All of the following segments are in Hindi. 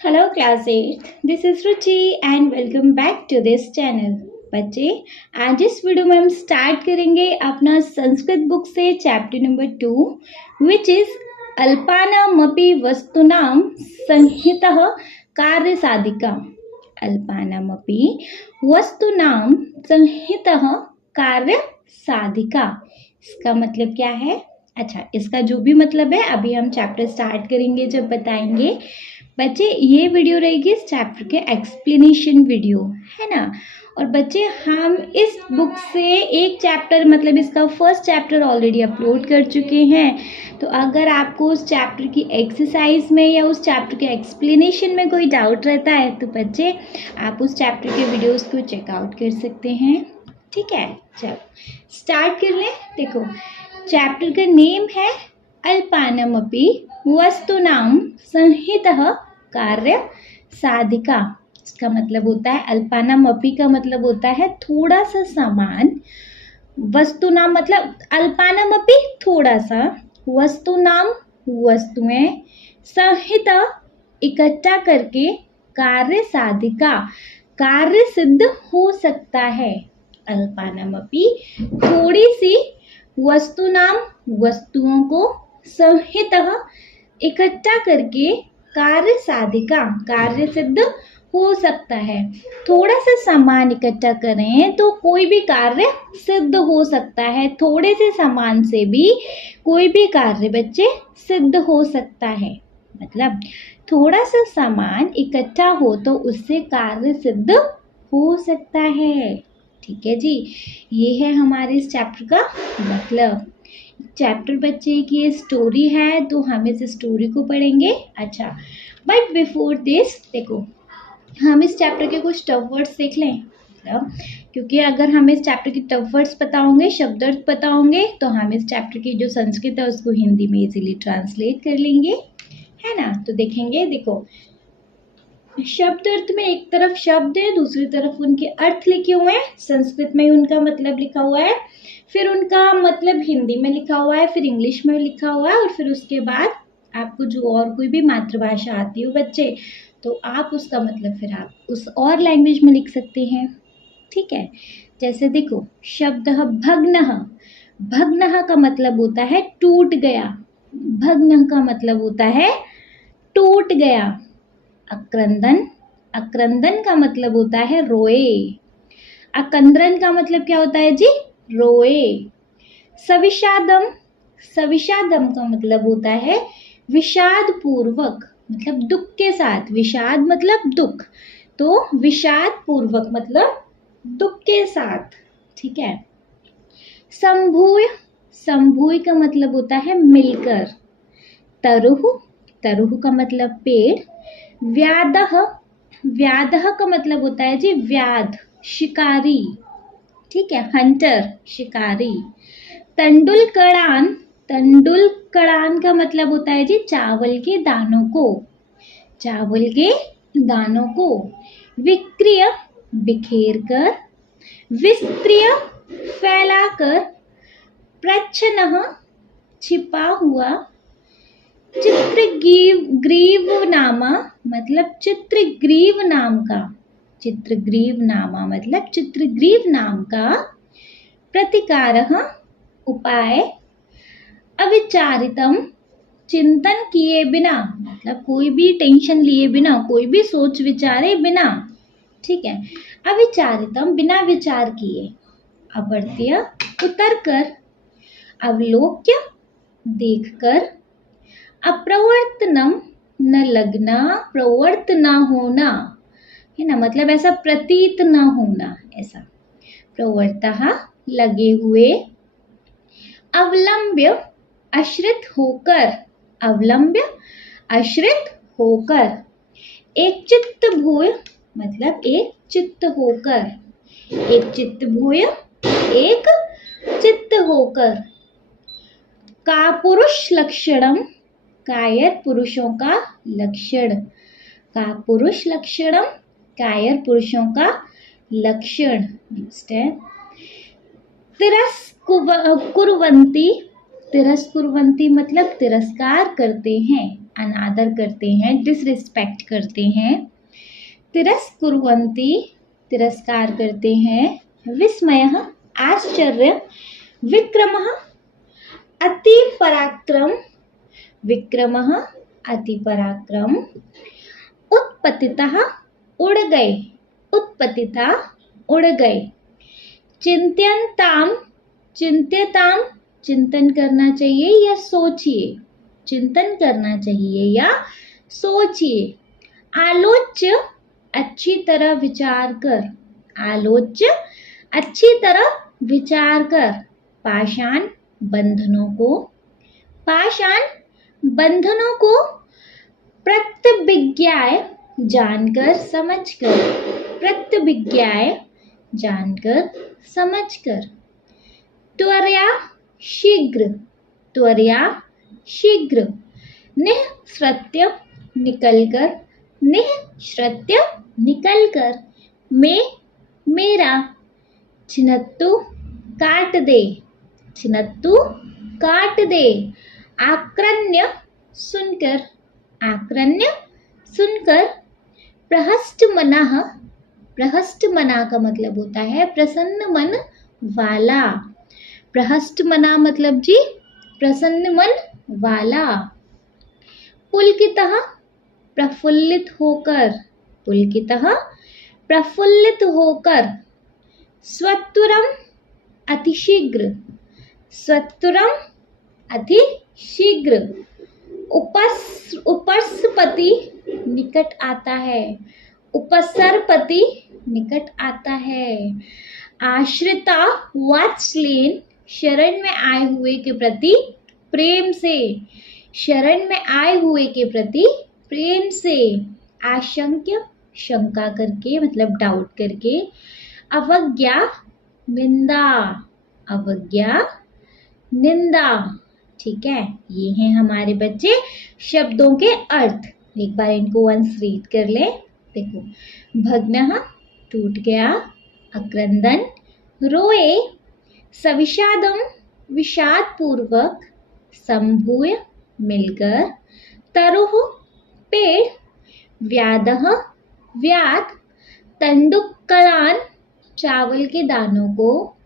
Hello class 8, this is Ruchi and welcome back to this channel. बच्चे आज इस वीडियो में हम स्टार्ट करेंगे अपना संस्कृत बुक से चैप्टर नंबर 2 विच इज अल्पानामपि वस्तूनां संहितः कार्य साधिका। अल्पानामपि वस्तूनां संहितः कार्य साधिका, इसका मतलब क्या है? अच्छा, इसका जो भी मतलब है अभी हम चैप्टर स्टार्ट करेंगे जब बताएंगे। बच्चे ये वीडियो रहेगी इस चैप्टर के एक्सप्लेनेशन वीडियो, है ना। और बच्चे हम इस बुक से एक चैप्टर मतलब इसका फर्स्ट चैप्टर ऑलरेडी अपलोड कर चुके हैं। तो अगर आपको उस चैप्टर की एक्सरसाइज में या उस चैप्टर के एक्सप्लेनेशन में कोई डाउट रहता है तो बच्चे आप उस चैप्टर के वीडियोस को चेकआउट कर सकते हैं। ठीक है, चलो स्टार्ट कर लें। देखो, चैप्टर का नेम है अल्पानामपि वस्तूनां संहितः कार्य साधिका। इसका मतलब होता है अल्पानामपि का मतलब होता है थोड़ा सा सामान, वस्तुनाम मतलब अल्पानामपि थोड़ा सा, वस्तुनाम वस्तुएं, संहित इकट्ठा करके, कार्य साधिका कार्य सिद्ध हो सकता है। अल्पानामपि थोड़ी सी, वस्तुनाम वस्तुओं को, संहितः इकट्ठा करके, कार्य साधिका कार्य सिद्ध हो सकता है। थोड़ा सा सामान इकट्ठा करें तो कोई भी कार्य सिद्ध हो सकता है। थोड़े से सामान से भी कोई भी कार्य बच्चे सिद्ध हो सकता है। मतलब थोड़ा सा सामान इकट्ठा हो तो उससे कार्य सिद्ध हो सकता है। ठीक है जी, ये है हमारे इस चैप्टर का मतलब। चैप्टर बच्चे की ये स्टोरी है तो हम इस स्टोरी को पढ़ेंगे। अच्छा, बट बिफोर दिस देखो हम इस चैप्टर के कुछ टफ वर्ड्स देख लें। क्योंकि अगर हमें इस चैप्टर की टफ वर्ड्स पता होंगे, शब्द अर्थ पता होंगे, तो हम इस चैप्टर की जो संस्कृत है उसको हिंदी में इजीली ट्रांसलेट कर लेंगे, है ना। तो देखेंगे, देखो शब्द अर्थ में एक तरफ शब्द है, दूसरी तरफ उनके अर्थ लिखे हुए हैं। संस्कृत में उनका मतलब लिखा हुआ है, फिर उनका मतलब हिंदी में लिखा हुआ है, फिर इंग्लिश में लिखा हुआ है, और फिर उसके बाद आपको जो और कोई भी मातृभाषा आती हो बच्चे तो आप उसका मतलब फिर आप उस और लैंग्वेज में लिख सकते हैं। ठीक है, जैसे देखो शब्द भग्नः, भग्नः का मतलब होता है टूट गया। भग्न का मतलब होता है टूट गया। अक्रंदन, अक्रंदन का मतलब होता है रोए। अकंद्रन का मतलब क्या होता है जी? रोए। सविषादम, सविषादम का मतलब होता है विषाद पूर्वक, मतलब दुख के साथ। विषाद मतलब दुख, तो विषाद पूर्वक मतलब दुख के साथ। ठीक है। संभूय, संभूय का मतलब होता है मिलकर। तरुह, तरुह का मतलब पेड़। व्यादः, व्यादः का मतलब होता है जी व्याध, शिकारी। ठीक है, हंटर, शिकारी। तंडुल कड़ान, तंडुल कड़ान का मतलब होता है जी चावल के दानों को, चावल के दानों को। विक्रिय, बिखेर कर। विस्त्रिय, फैलाकर। प्रच्छन्नः, छिपा हुआ। चित्रग्रीव नामा मतलब चित्रग्रीव नाम का, चित्रग्रीव नामा मतलब चित्रग्रीव नाम का। प्रतिकारः, उपाय। अविचारितम, चिंतन किए बिना, मतलब कोई भी टेंशन लिए बिना, कोई भी सोच विचारे बिना। ठीक है, अविचारितम बिना विचार किए। अवर्त्य, उतर कर। अवलोक्य, देखकर। अप्रवर्तनम, न लगना, प्रवर्त न होना, है ना, मतलब ऐसा प्रतीत न होना, ऐसा। प्रवर्तः, लगे हुए। अवलंब्य, आश्रित होकर। अवलंब्य, आश्रित होकर। एक चित्त भूय मतलब एक चित्त होकर। एक चित्त भूय, एक चित्त होकर। का पुरुष लक्षणम, कायर पुरुषों का लक्षण। का पुरुष लक्षणम, कायर पुरुषों का लक्षण। नेक्स्ट है तिरस्कुर्वन्ति, तिरस्कुर्वन्ति मतलब तिरस्कार करते हैं। अनादर करते हैं, डिसरिस्पेक्ट करते हैं। तिरस्कुर्वन्ति तिरस्कार करते हैं। विस्मयः आश्चर्य। विक्रमः अति पराक्रम विक्रमः अति पराक्रम। उत्पतितः उड़ गए उत्पतिता उड़ गए। चिंत्यताम चिंत्यताम चिंतन करना चाहिए या सोचिए, चिंतन करना चाहिए या सोचिए। आलोच्य अच्छी तरह विचार कर आलोच्य अच्छी तरह विचार कर। पाषाण बंधनों को प्रत्यभिज्ञाय जानकर समझकर प्रत्यभिज्ञाय जानकर समझकर। त्वरया शीघ्र निःसृत्य निकलकर। मेरा। छिनत्तु काट दे। आक्रण्य सुनकर। प्रहस्त मना का मतलब होता है प्रसन्न मन वाला। प्रहस्त मना मतलब जी प्रसन्न मन वाला। पुलकितः प्रफुल्लित होकर। स्वत्वरम अतिशीघ्र। उपसर्पति निकट आता है। आश्रिता वात्सल्येन शरण में आए हुए के प्रति प्रेम से। आशंक्य शंका करके मतलब डाउट करके। अवज्ञा निंदा। ठीक है, ये हैं हमारे बच्चे शब्दों के अर्थ। एक बार इनको वंस रीड कर ले। देखो, भग्नः टूट गया। अक्रंदन रोए। सविषादम विषाद पूर्वक। संभूय मिलकर। तरुः पेड़। व्याधः व्याध। तंडुक्कलान चावल के दानों को।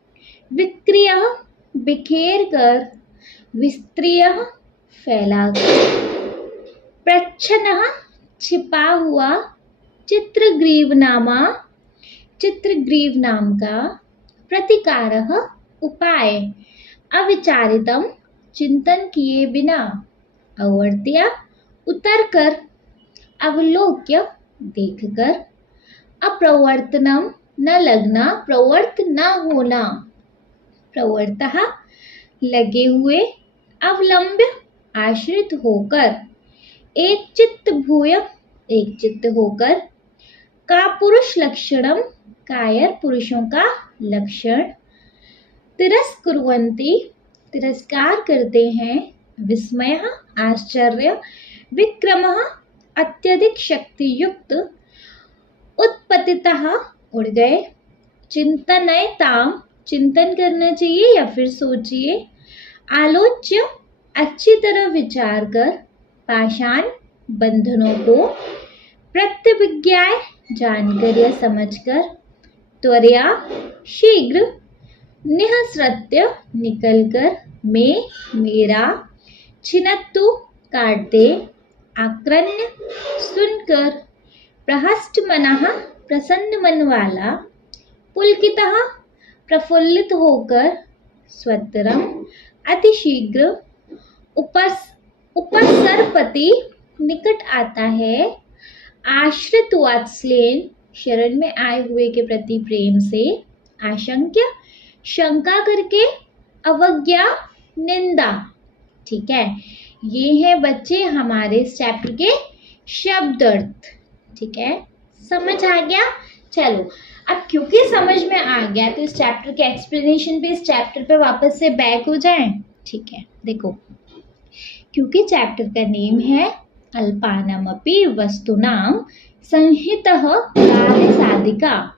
विक्रिय बिखेर कर। विस्त्रिय फैलाकर। प्रच्छन्नः छिपा हुआ। चित्रग्रीव नाम का। प्रतिकारः उपाय। अविचारितम चिंतन किए बिना। अवर्त्य उतर कर। अवलोक्य देखकर। अप्रवर्तनम न लगना प्रवर्त न होना। प्रवर्तः लगे हुए। अवलंब्य आश्रित होकर। एक चित्त होकर। का पुरुष लक्षणम कायर पुरुषों का लक्षण। तिरस्कुर्वन्ति तिरस्कार करते हैं। विस्मयः आश्चर्य। विक्रमः अत्यधिक शक्ति युक्त। उत्पतितः उड़ गए। चिंतनताम चिंतन करना चाहिए या फिर सोचिए। आलोच्य अच्छी तरह विचार कर। पाषाण बंधनों को। प्रत्यभिज्ञाय जानकर या समझकर। त्वरया शीघ्र। निःसृत्य निकलकर। मेरा। छिनत्तु काट दे। आक्रण्य सुनकर। प्रहस्त मनः प्रसन्न मन वाला। पुलकितः प्रफुल्लित होकर। स्वत्वरम अतिशीघ्र। उपसर्पति निकट आता है। आश्रित वात्सल्येन शरण में आए हुए के प्रति प्रेम से। आशंक्य शंका करके। अवज्ञा निंदा। ठीक है, ये है बच्चे हमारे इस चैप्टर के शब्द अर्थ। ठीक है, समझ आ गया। चलो, अब क्योंकि समझ में आ गया तो इस चैप्टर के एक्सप्लेनेशन पे इस चैप्टर पे वापस से बैक हो जाएं। ठीक है, देखो, क्योंकि चैप्टर का नेम है अल्पानामपि वस्तूनां संहितः कार्य साधिका,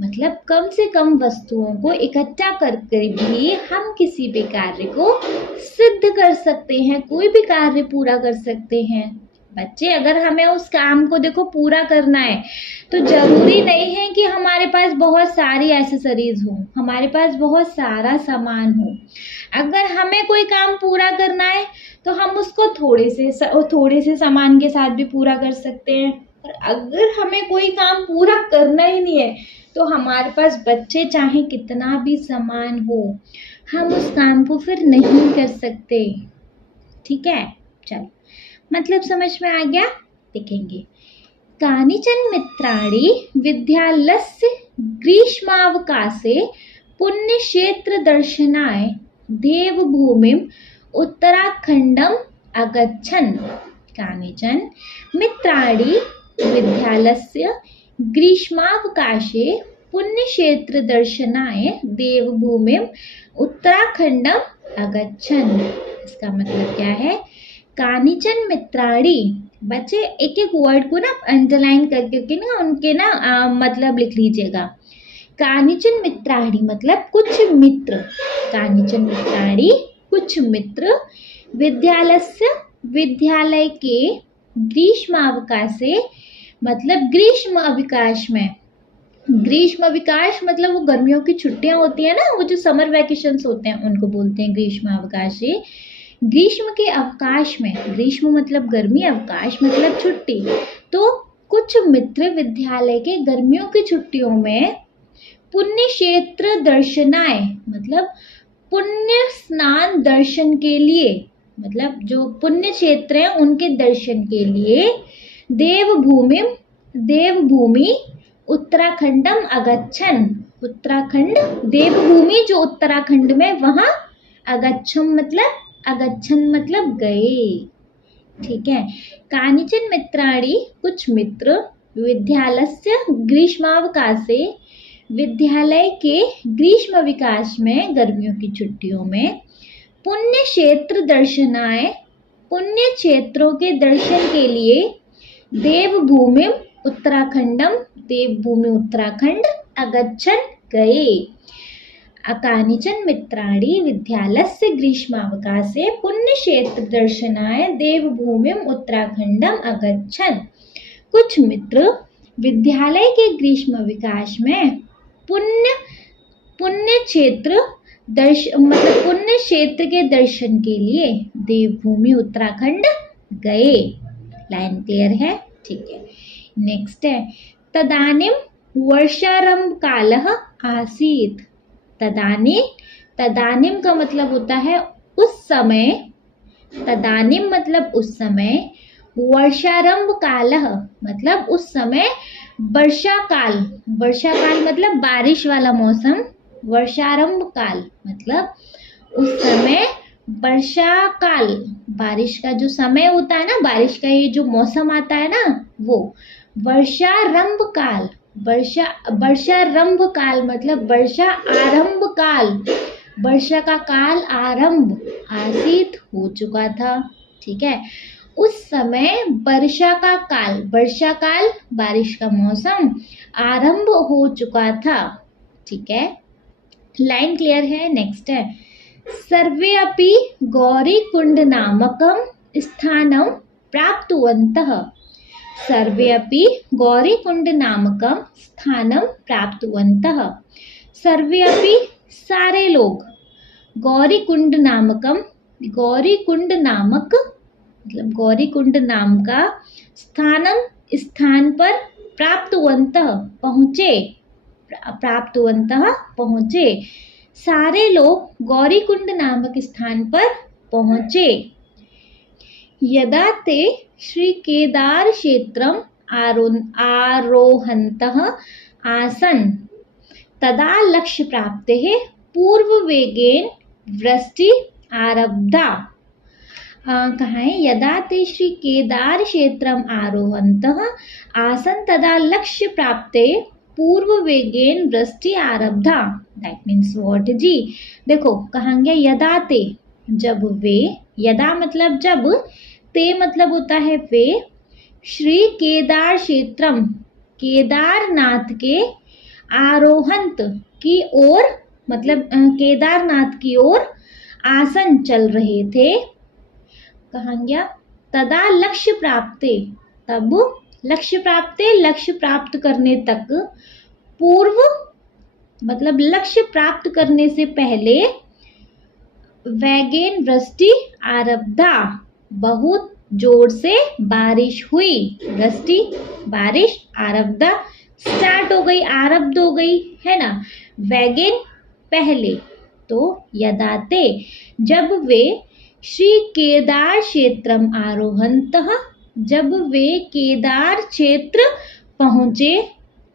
मतलब कम से कम वस्तुओं को इकट्ठा करके भी हम किसी भी कार्य को सिद्ध कर सकते हैं, कोई भी कार्य पूरा कर सकते हैं। बच्चे, अगर हमें उस काम को देखो पूरा करना है तो जरूरी नहीं है कि हमारे पास बहुत सारी एसेसरीज हो, हमारे पास बहुत सारा सामान हो। अगर हमें कोई काम पूरा करना है तो हम उसको थोड़े से सामान के साथ भी पूरा कर सकते हैं। और अगर हमें कोई काम पूरा करना ही नहीं है तो हमारे पास बच्चे चाहे कितना भी सामान हो, हम उस काम को फिर नहीं कर सकते। ठीक है, चलो मतलब समझ में आ गया। देखेंगे, कानिचन मित्राणि विद्यालस्य ग्रीष्मावकाशे पुण्यक्षेत्र दर्शनाय देवभूमिम् उत्तराखण्डम् अगच्छन्। कानिचन मित्राणि विद्यालस्य ग्रीष्मावकाशे पुण्यक्षेत्र दर्शनाय देवभूमिम् उत्तराखण्डम् अगच्छन्। इसका मतलब क्या है? कानिचन मित्राणि, बच्चे एक एक वर्ड को ना अंडरलाइन करके ना उनके ना मतलब लिख लीजिएगा। कानिचन मित्राणि मतलब कुछ मित्र, कानिचन मित्राणि कुछ मित्र, विद्यालस्य विद्यालय के, ग्रीष्मावकाशे मतलब ग्रीष्म अवकाश में, ग्रीष्म अवकाश मतलब वो गर्मियों की छुट्टियां होती है ना, वो जो समर वैकेशंस होते हैं उनको बोलते हैं ग्रीष्म अवकाशे। ग्रीष्म के अवकाश में, ग्रीष्म मतलब गर्मी, अवकाश मतलब छुट्टी, तो कुछ मित्र विद्यालय के गर्मियों की छुट्टियों में पुण्य क्षेत्र दर्शनाए मतलब पुण्य स्नान दर्शन के लिए, मतलब जो पुण्य क्षेत्र हैं उनके दर्शन के लिए देवभूमि उत्तराखंडम अगच्छन, उत्तराखंड देवभूमि जो उत्तराखंड में, वहां अगच्छम मतलब अगच्छन मतलब गए। ठीक है, कानिचन मित्राणि कुछ मित्र, विद्यालस्य ग्रीष्मावकाशे विद्यालय के ग्रीष्म अवकाश में गर्मियों की छुट्टियों में, पुण्य क्षेत्र दर्शनाय पुण्य क्षेत्रों के दर्शन के लिए, देवभूमि उत्तराखंडम देवभूमि उत्तराखंड अगच्छन गए। कानिचन मित्राणि विद्यालस्य ग्रीष्मावकाशे पुण्यक्षेत्र दर्शनाय देवभूमिम् उत्तराखंडम अगच्छन्। कुछ मित्र विद्यालय के ग्रीष्मावकाश में पुण्य क्षेत्र मतलब पुण्य क्षेत्र के दर्शन के लिए देवभूमि उत्तराखंड गए। लाइन क्लियर है? ठीक है, नेक्स्ट है तदानीम वर्षारंभ कालः आसीत्। तदानीम का मतलब होता है उस समय, तदानीम मतलब उस समय, वर्षारंभ कालः मतलब उस समय, वर्षा काल मतलब बारिश वाला मौसम, वर्षारंभ काल मतलब उस समय, वर्षा काल बारिश का जो समय होता है ना, बारिश का ये जो मौसम आता है ना, वो वर्षारंभ काल, वर्षारंभ काल मतलब वर्षा आरंभ काल, वर्षा का काल आरंभ आसीत हो चुका था। ठीक है, उस समय वर्षा काल बारिश का मौसम आरंभ हो चुका था। ठीक है, लाइन क्लियर है? नेक्स्ट है सर्वे अपि गौरीकुंड नामकं स्थानं प्राप्तवन्तः। सर्वे अपि गौरीकुंड नामकं स्थानं प्राप्तवन्तः। सर्वे अपि सारे लोग, गौरीकुंड नामक मतलब गौरीकुंड नाम का, स्थानम स्थान पर, प्राप्तवन्तः पहुँचे, सारे लोग गौरीकुंड नामक स्थान पर पहुँचे। यदा ते श्री केदार क्षेत्रम आरोहन्तः आसन् तदा लक्ष्य प्राप्तेः पूर्ववेगेन वृष्टि आरब्धा। कहाँ है? यदा ते श्री केदार क्षेत्रम आरोहन्तः आसन् तदा लक्ष्य प्राप्ते पूर्ववेगेन वृष्टि आरब्धा। दैट मीन्स व्हाट जी? देखो कहाँ गया? यदा ते, जब वे, यदा मतलब जब, ते मतलब होता है वे, श्री केदार क्षेत्रम केदारनाथ के, आरोहंत की ओर मतलब केदारनाथ की ओर, आसन चल रहे थे। कहाँ गया? तदा लक्ष्य प्राप्ते, तब लक्ष्य प्राप्ते, लक्ष्य प्राप्त करने तक, पूर्व मतलब लक्ष्य प्राप्त करने से पहले, वैगेन वृष्टि आरब्धा, बहुत जोर से बारिश हुई, वृष्टि बारिश, आरब्धा स्टार्ट हो गई, आरब्ध हो गई, है ना। वैगेन पहले, तो यदाते जब वे श्री केदार क्षेत्रम आरोहंतः, जब वे केदार क्षेत्र पहुंचे,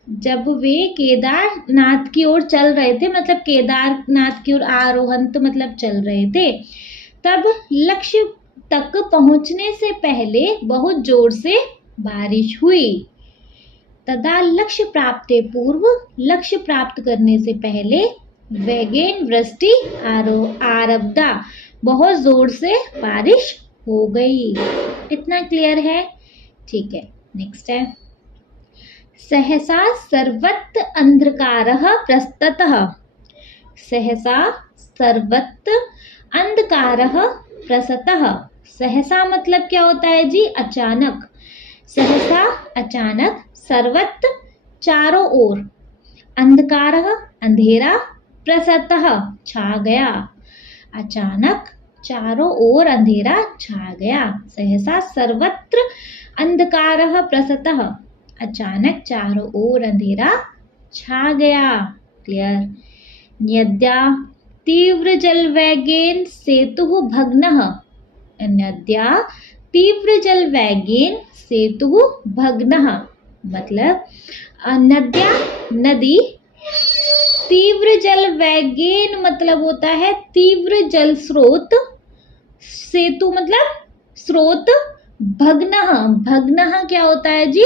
जब वे केदारनाथ की ओर चल रहे थे, मतलब केदारनाथ की ओर आरोहंत मतलब चल रहे थे, तब लक्ष्य तक पहुंचने से पहले बहुत जोर से बारिश हुई। तदा लक्ष्य प्राप्ते, पूर्व लक्ष्य प्राप्त करने से पहले, वैगेन वृष्टि आरब्धा, बहुत जोर से बारिश हो गई। इतना क्लियर है? ठीक है, नेक्स्ट है। सहसा सर्वत्र अंधकारः प्रस्ततः, सहसा सर्वत्र अंधकारः प्रस्ततः। सहसा मतलब क्या होता है जी? अचानक। सहसा अचानक, सर्वत्र चारों ओर, अंधकारः अंधेरा, प्रस्ततः छा गया, अचानक चारों ओर अंधेरा छा गया। सहसा सर्वत्र अंधकारः प्रस्ततः, अचानक चारों ओर अंधेरा छा गया। क्लियर? नद्या तीव्र जलवेगेन सेतुः भग्नः, नद्या तीव्र जलवेगेन सेतुः भग्नः, मतलब नद्या नदी, तीव्र जल वैगेन मतलब होता है तीव्र जल स्रोत, सेतु मतलब स्रोत, भग्नः, भग्नः क्या होता है जी?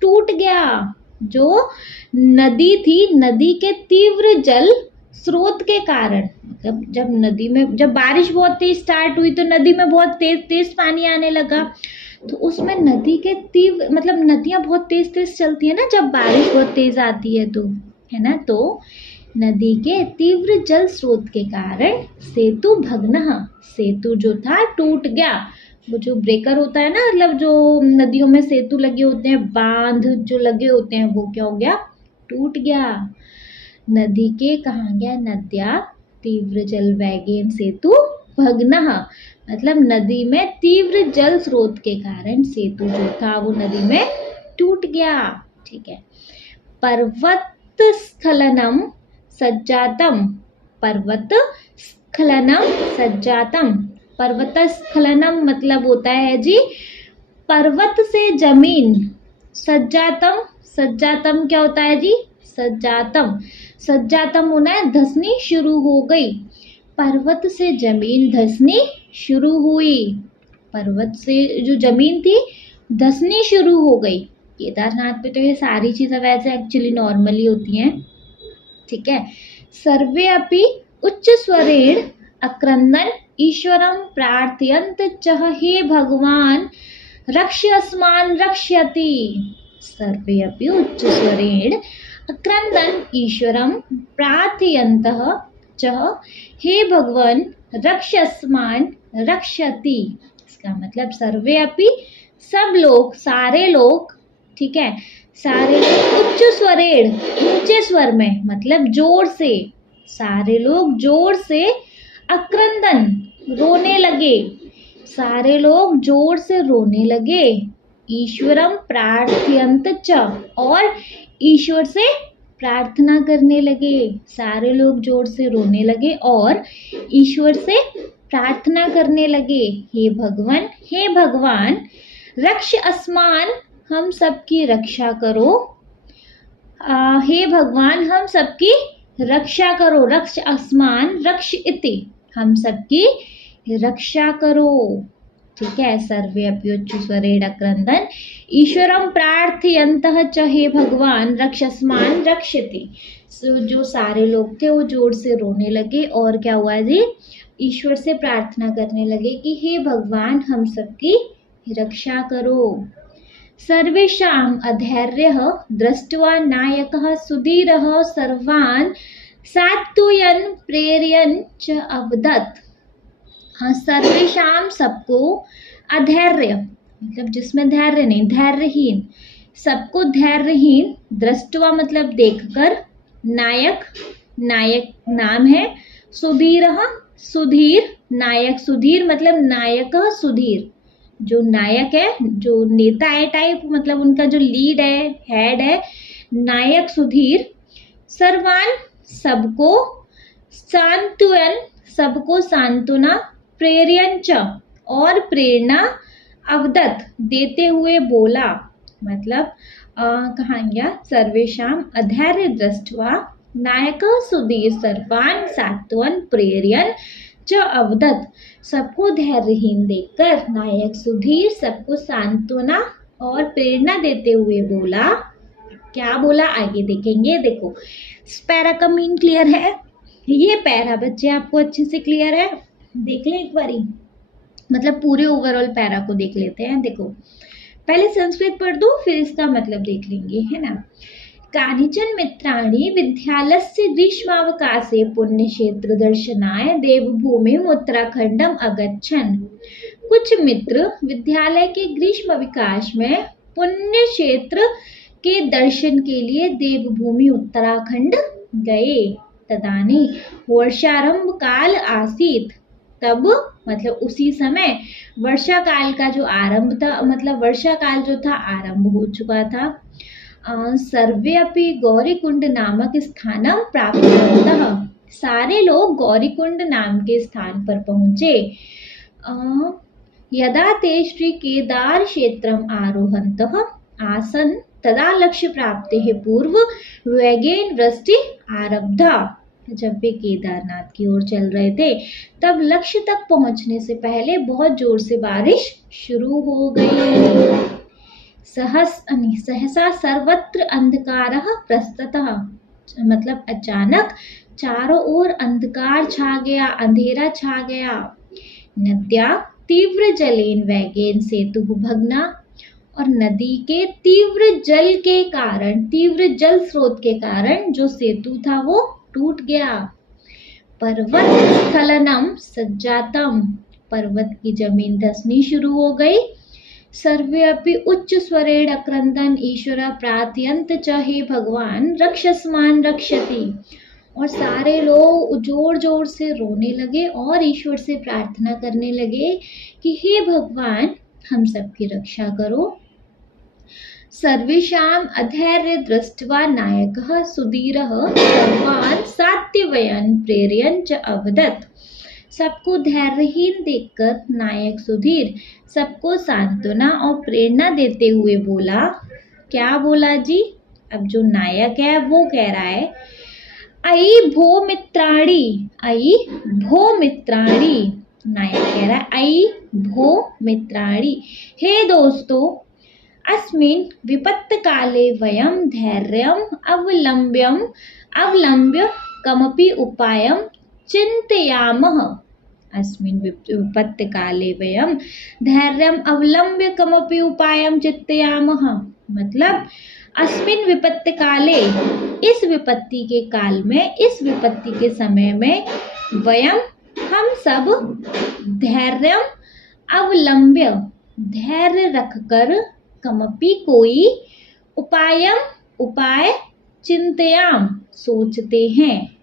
टूट गया। जो नदी थी, नदी के तीव्र जल स्रोत के कारण, मतलब जब नदी में, जब बारिश बहुत तेज स्टार्ट हुई तो नदी में बहुत तेज तेज पानी आने लगा, तो उसमें नदी के तीव्र, मतलब नदियां बहुत तेज तेज चलती है ना जब बारिश बहुत तेज आती है, तो है ना, तो नदी के तीव्र जल स्रोत के कारण सेतु भग्नः, सेतु जो था टूट गया। वो जो ब्रेकर होता है ना, मतलब जो नदियों में सेतु लगे होते हैं, बांध जो लगे होते हैं, वो क्या हो गया? टूट गया। नदी के कहाँ गया? नद्या तीव्र जल वैगेन सेतु भग्नः, मतलब नदी में तीव्र जल स्रोत के कारण सेतु जो था वो नदी में टूट गया। ठीक है। पर्वत स्खलनम सज्जातम, पर्वत स्खलनम सज्जातम, पर्वत स्खलनम मतलब होता है जी पर्वत से जमीन, सज्जातम, सज्जातम क्या होता है जी? सज्जातम, सज्जातम होना है धंसनी शुरू हो गई, पर्वत से जमीन धंसनी शुरू हुई, पर्वत से जो जमीन थी धंसनी शुरू हो गई। केदारनाथ पे तो ये सारी चीजें वैसे एक्चुअली नॉर्मली होती हैं। ठीक है। सर्वे अपि उच्च स्वरेण अक्रंदन ईश्वरं प्रार्थयन्त च, हे भगवान रक्ष्यस्मान् रक्ष्यति। सर्वे अपि उच्च स्वरेण अक्रंदन ईश्वरं प्रार्थयन्तः च, हे भगवान रक्ष्यस्मान् रक्ष्यति। इसका मतलब सर्वे अपि सब लोग, सारे लोग, ठीक है, सारे लोग उच्च स्वरेण, ऊंचे स्वर में मतलब जोर से, सारे लोग जोर से, अक्रंदन रोने लगे, सारे लोग जोर से रोने लगे, ईश्वरम प्रार्थयन्त च, और ईश्वर से प्रार्थना करने लगे, सारे लोग जोर से रोने लगे और ईश्वर से प्रार्थना करने लगे। हे भगवान, हे भगवान, रक्ष अस्मान, हम सबकी रक्षा करो, हे भगवान हम सबकी रक्षा करो, रक्ष अस्मान रक्ष इति, हम सबकी रक्षा करो। ठीक है। सर्वे अपि उच्च स्वरेण अक्रंदन ईश्वरं प्रार्थयन्तः च, हे भगवान रक्षस्मान रक्षति। जो सारे लोग थे वो जोर से रोने लगे और क्या हुआ जी? ईश्वर से प्रार्थना करने लगे कि हे भगवान हम सबकी रक्षा करो। सर्वेषाम् अधैर्यः दृष्ट्वा नायकः सुधीरः सर्वान् सात्वयन् प्रेरयन् च अवदत्। हाँ, सर्वेषाम सबको, अधैर्य मतलब जिसमें धैर्य नहीं, धैर्यहीन, सबको धैर्यहीन, दृष्टवा मतलब देखकर, नायक, नायक नाम है, सुधीर, सुधीर, नायक सुधीर मतलब नायक सुधीर, जो नायक है, जो नेता है टाइप, मतलब उनका जो लीड है, हेड है, नायक सुधीर, सर्वान सबको, सांत्वन सबको सांत्वना, प्रेरयन च और प्रेरणा, अवदत देते हुए बोला, मतलब कहाँ गया, सर्वेशाम अधैर्य दृष्टवा नायक सुधीर सर्वान सांत्वन प्रेरयन च अवदत, सबको धैर्यहीन देखकर नायक सुधीर सबको सांत्वना और प्रेरणा देते हुए बोला। क्या बोला आगे देखेंगे। देखो पैरा का मीन क्लियर है, ये पैरा बच्चे आपको अच्छे से क्लियर है, देख लें एक बारी, मतलब पूरे ओवरऑल पैरा को देख लेते हैं। देखो पहले संस्कृत पढ़ दो फिर इसका मतलब देख लेंगे, है ना। कानिचन मित्राणि विद्यालयस्य ग्रीष्मावकाशे पुण्यक्षेत्र दर्शनाय देवभूमिम उत्तराखंडम अगच्छन्। कुछ मित्र विद्यालय के ग्रीष्म अवकाश में पुण्य क्षेत्र के दर्शन के लिए देवभूमि उत्तराखंड गए। तदानी वर्षारंभ काल आसीत, तब मतलब उसी समय वर्षा काल का जो आरंभ था, मतलब वर्षा काल जो था आरंभ हो चुका था। सर्वे अपि गौरीकुंड नामक स्थानम प्राप्तवन्तः, सारे लोग गौरीकुंड नाम के स्थान पर पहुंचे। यदा ते श्री केदार क्षेत्रम आरोहन्तः आसन तदा लक्ष्य प्राप्तेः पूर्व वेगेन वृष्टि आरब्धा, जब वे केदारनाथ की ओर चल रहे थे तब लक्ष्य तक पहुंचने से पहले बहुत जोर से बारिश शुरू हो गई। सहसा सर्वत्र अंधकारः प्रस्ततः, मतलब अचानक चारों ओर अंधकार छा गया, अंधेरा छा गया। नद्या तीव्र जलेन वैगेन सेतु भग्ना, और नदी के तीव्र जल के कारण, तीव्र जल स्रोत के कारण जो सेतु था वो टूट गया। पर्वत स्खलनम सज्जातम, पर्वत की जमीन धंसनी शुरू हो गई। सर्वे अपि उच्च स्वरेण अक्रंदन ईश्वर प्रार्थयन्त च हे भगवान रक्षस्मान रक्षति, और सारे लोग जोर जोर से रोने लगे और ईश्वर से प्रार्थना करने लगे कि हे भगवान हम सबकी रक्षा करो। सर्वेषाम् अधैर्य दृष्ट्वा नायकः सुधीरः सर्वान् सात्वयन् प्रेरयन् च अवदत्, सबको धैर्यहीन देखकर नायक सुधीर सबको सांत्वना और प्रेरणा देते हुए बोला। क्या बोला जी, अब जो नायक है वो कह रहा है, अयि भो मित्राणि, अयि भो मित्राणि, नायक कह रहा है अयि भो मित्राणि, हे दोस्तों, अस्मिन् विपत्त काले वयं धैर्यम् अवलम्ब्य कमपि उपायं चिन्तयामः। अस्मिन् विपत्त काले वयं धैर्यम् अवलम्ब्य कमपि उपायं चिन्तयामः, मतलब अस्मिन् विपत्त काले, इस विपत्ति के काल में, इस विपत्ति के समय में, वयं हम सब, धैर्यम् अवलम्ब्य धैर्य रखकर, कमपि कोई, उपायम उपाय, चिंतयाम सोचते हैं।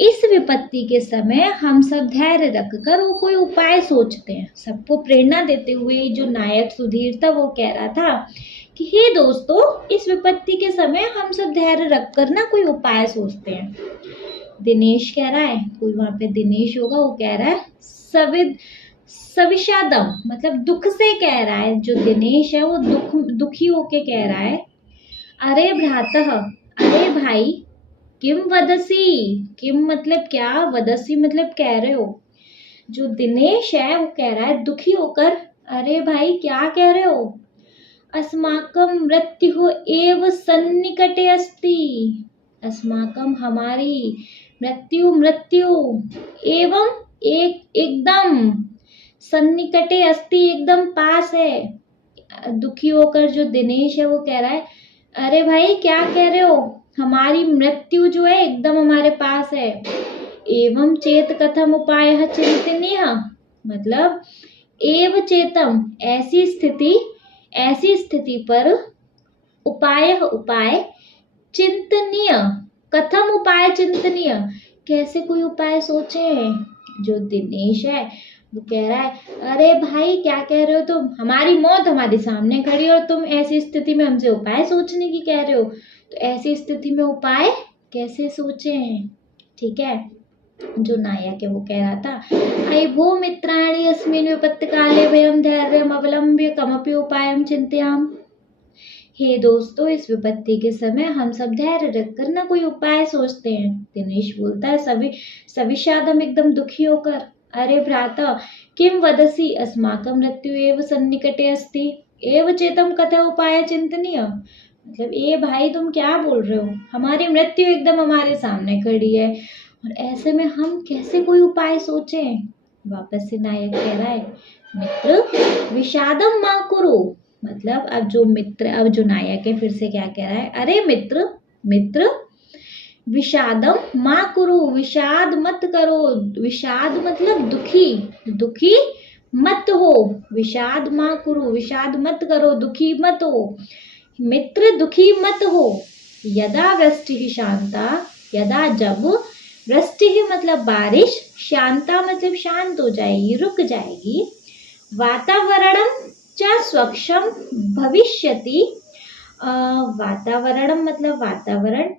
इस विपत्ति के समय हम सब धैर्य रखकर वो कोई उपाय सोचते हैं। सबको प्रेरणा देते हुए जो नायक सुधीर था वो कह रहा था कि हे दोस्तों, इस विपत्ति के समय हम सब धैर्य रखकर ना कोई उपाय सोचते हैं। दिनेश कह रहा है, कोई वहां पे दिनेश होगा, वो कह रहा है सविषादम, मतलब दुख से कह रहा है। जो दिनेश है वो दुखी होके कह रहा है, अरे भ्रातः, अरे भाई, किम वदसी, किम मतलब क्या, वदसी मतलब कह रहे हो। जो दिनेश है वो कह रहा है दुखी होकर, अरे भाई क्या कह रहे हो, अस्माकं मृत्यु एव सन्निकटे अस्ति, अस्माकं हमारी, मृत्यु एवं एकदम, सन्निकटे अस्ति एकदम पास है। दुखी होकर जो दिनेश है वो कह रहा है, अरे भाई क्या कह रहे हो, हमारी मृत्यु जो है एकदम हमारे पास है। एवं चेत कथम उपाय चिंतनीय, मतलब एव चेतम, ऐसी स्थिति पर उपाय चिंतनीय। कथम उपाय चिंतनीय, कैसे कोई उपाय सोचे। जो दिनेश है वो कह रहा है अरे भाई क्या कह रहे हो तुम, हमारी मौत हमारे सामने खड़ी और तुम ऐसी स्थिति में हमसे उपाय सोचने की कह रहे हो। तो ऐसी स्थिति में उपाय कैसे सोचे। ठीक है। जो नायक है वो कह रहा था अयि भो मित्राणि अस्मिन् विपत्ति काले वयम धैर्यम अवलंब्य कमपि उपायम चिंतयाम। हे दोस्तों, इस विपत्ति के समय हम सब धैर्य रखकर ना कोई उपाय सोचते हैं। दिनेश बोलता है सविषादम, एकदम दुखी होकर, अरे भ्राता किम वदसि अस्माकं मृत्यु एव सन्निकटे अस्ति एव चेतम कथा उपाय चिंतनीय। मतलब ए भाई तुम क्या बोल रहे हो, हमारी मृत्यु एकदम हमारे सामने खड़ी है और ऐसे में हम कैसे कोई उपाय सोचें। वापस से नायक कह रहा है मित्र विषादम मा कुरु। मतलब अब जो नायक है फिर से क्या कह रहा है, अरे मित्र विषादम मा कुरु, विषाद मत करो। विषाद मतलब दुखी मत हो। विषाद मा कुरु, विषाद मत करो, दुखी मत हो। मित्र दुखी मत हो। यदा वृष्टि शांता, यदा जब वृष्टि मतलब बारिश, शांता मतलब शांत हो जाएगी, रुक जाएगी। वातावरणम च स्वच्छम भविष्यति, वातावरणम मतलब वातावरण,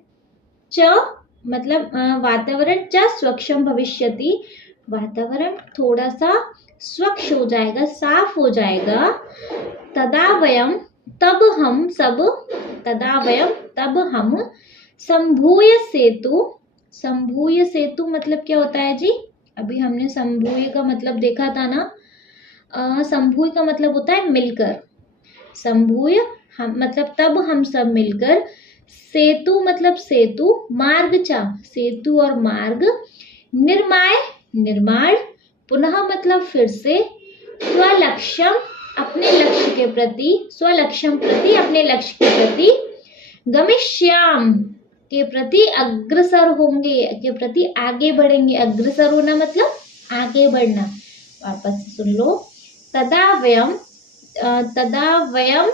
च मतलब वातावरण च स्वच्छम भविष्यति, वातावरण थोड़ा सा स्वच्छ हो जाएगा, साफ हो जाएगा। तदा वयम, तब हम सब, तदा वयम तब हम संभूय सेतु मतलब क्या होता है जी, अभी हमने संभूय का मतलब देखा था ना। संभूय का मतलब होता है मिलकर। संभूय हम मतलब तब हम सब मिलकर, सेतु मतलब सेतु, मार्ग चा सेतु और मार्ग, निर्माण, पुनः मतलब फिर से, स्वलक्ष्यम अपने लक्ष्य के प्रति, गमिष्याम के प्रति अग्रसर होंगे, के प्रति आगे बढ़ेंगे। अग्रसर होना मतलब आगे बढ़ना। वापस सुन लो, तदा वयम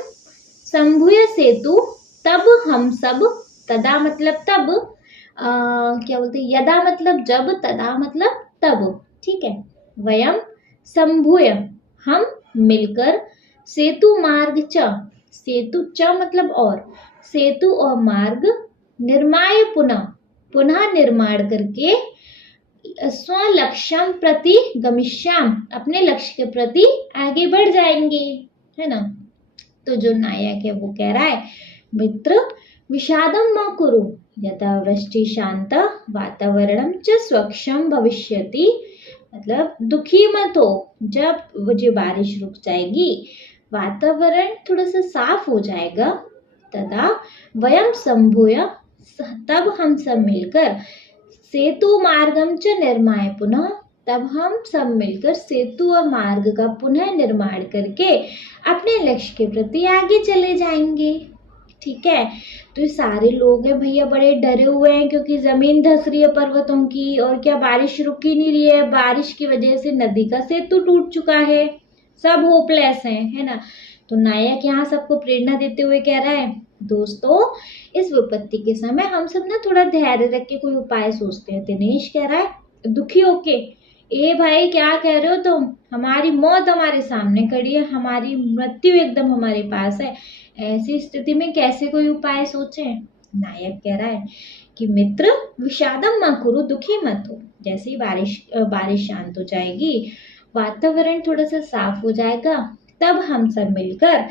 संभूय सेतु, तब हम सब, तदा मतलब तब, क्या बोलते हैं, यदा मतलब जब, तदा मतलब तब। ठीक है। वयम संभूय हम मिलकर, सेतु मार्ग च, सेतु च मतलब और, सेतु और मार्ग, निर्माय पुनः निर्माण करके, स्वलक्ष्यम प्रति गमिष्याम अपने लक्ष्य के प्रति आगे बढ़ जाएंगे, है ना। तो जो नायक है वो कह रहा है मित्र विषादम मा कुरु, यदा वृष्टि शांत वातावरणम च स्वच्छम भविष्यति, मतलब दुखी मत हो, जब वो जो बारिश रुक जाएगी, वातावरण थोड़ा सा साफ हो जाएगा। तदा वयम संभूय, तब हम सब मिलकर, सेतु मार्गम च निर्माय पुनः, तब हम सब मिलकर सेतु और मार्ग का पुनः निर्माण करके अपने लक्ष्य के प्रति आगे चले जाएंगे। ठीक है। तो ये सारे लोग हैं भैया बड़े डरे हुए हैं क्योंकि जमीन धंस रही है पर्वतों की, और क्या बारिश रुक ही नहीं रही है, बारिश की वजह से नदी का सेतु टूट चुका है, सब होपलेस हैं, है ना। तो नायक यहाँ सबको प्रेरणा देते हुए कह रहा है दोस्तों, इस विपत्ति के समय हम सब ना थोड़ा धैर्य रख के कोई उपाय सोचते हैं। दिनेश कह रहा है दुखी होके, ए भाई क्या कह रहे हो तुम, हमारी मौत हमारे सामने खड़ी है, हमारी मृत्यु एकदम हमारे पास है, ऐसी स्थिति में कैसे कोई उपाय सोचे। नायक कह रहा है कि मित्र विषादम मा कुरु, दुखी मत हो। जैसे ही बारिश शांत हो जाएगी, वातावरण थोड़ा सा साफ हो जाएगा, तब हम सब मिलकर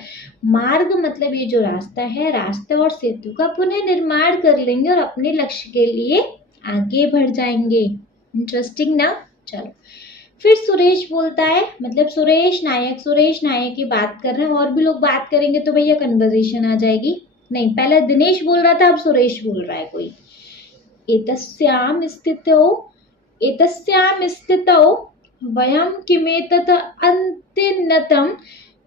मार्ग मतलब ये जो रास्ता है, रास्ता और सेतु का पुनः निर्माण कर लेंगे और अपने लक्ष्य के लिए आगे बढ़ जाएंगे। इंटरेस्टिंग ना। चलो फिर सुरेश बोलता है, मतलब सुरेश नायक की बात कर रहे हैं, और भी लोग बात करेंगे तो भैया कन्वर्सेशन आ जाएगी। नहीं, पहले दिनेश बोल रहा था, अब सुरेश बोल रहा है कोई। एतस्याम स्थितौ वयम किमेतत् अन्तिन्नतम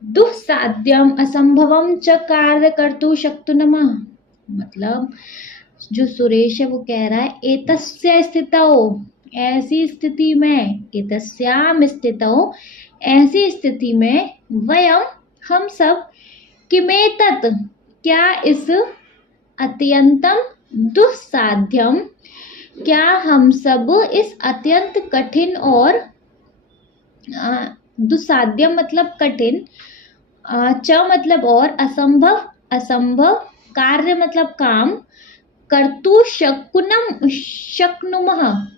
दुस्साध्यम असंभवम च कार्य कर्तु शक्नुमः। मतलब जो सुरेश है वो कह रहा है एतस्य स्थितौ, ऐसी स्थिति में, एतस्याम स्थितौ ऐसी स्थिति में वयम हम सब किमेतत् क्या इस अत्यंतम दुस्साध्यम क्या हम सब इस अत्यंत कठिन और दुस्साध्यम मतलब कठिन, च मतलब और, असंभव असंभव, कार्य मतलब काम, कर्तु शक्नुमः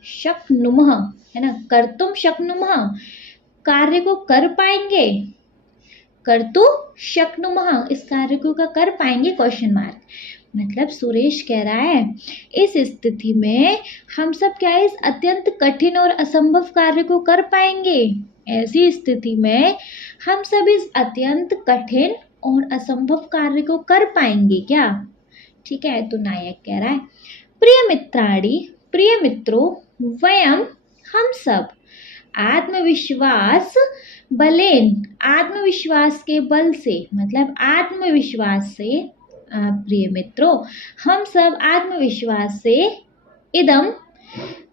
शक्नुमः है ना, कर्तुम शक्नुमः कार्य को कर पाएंगे, कर्तु शक्नुमः इस कार्य को कर पाएंगे क्वेश्चन मार्क। मतलब सुरेश कह रहा है इस स्थिति में हम सब क्या इस अत्यंत कठिन और असंभव कार्य को कर पाएंगे। ऐसी स्थिति में हम सब इस अत्यंत कठिन और असंभव कार्य को कर पाएंगे क्या। ठीक है, तो नायक कह रहा है प्रिय मित्राणि प्रिय मित्रों वयम हम सब आत्मविश्वास बलेन आत्मविश्वास के बल से मतलब आत्मविश्वास से प्रिय मित्रों हम सब आत्मविश्वास से इदम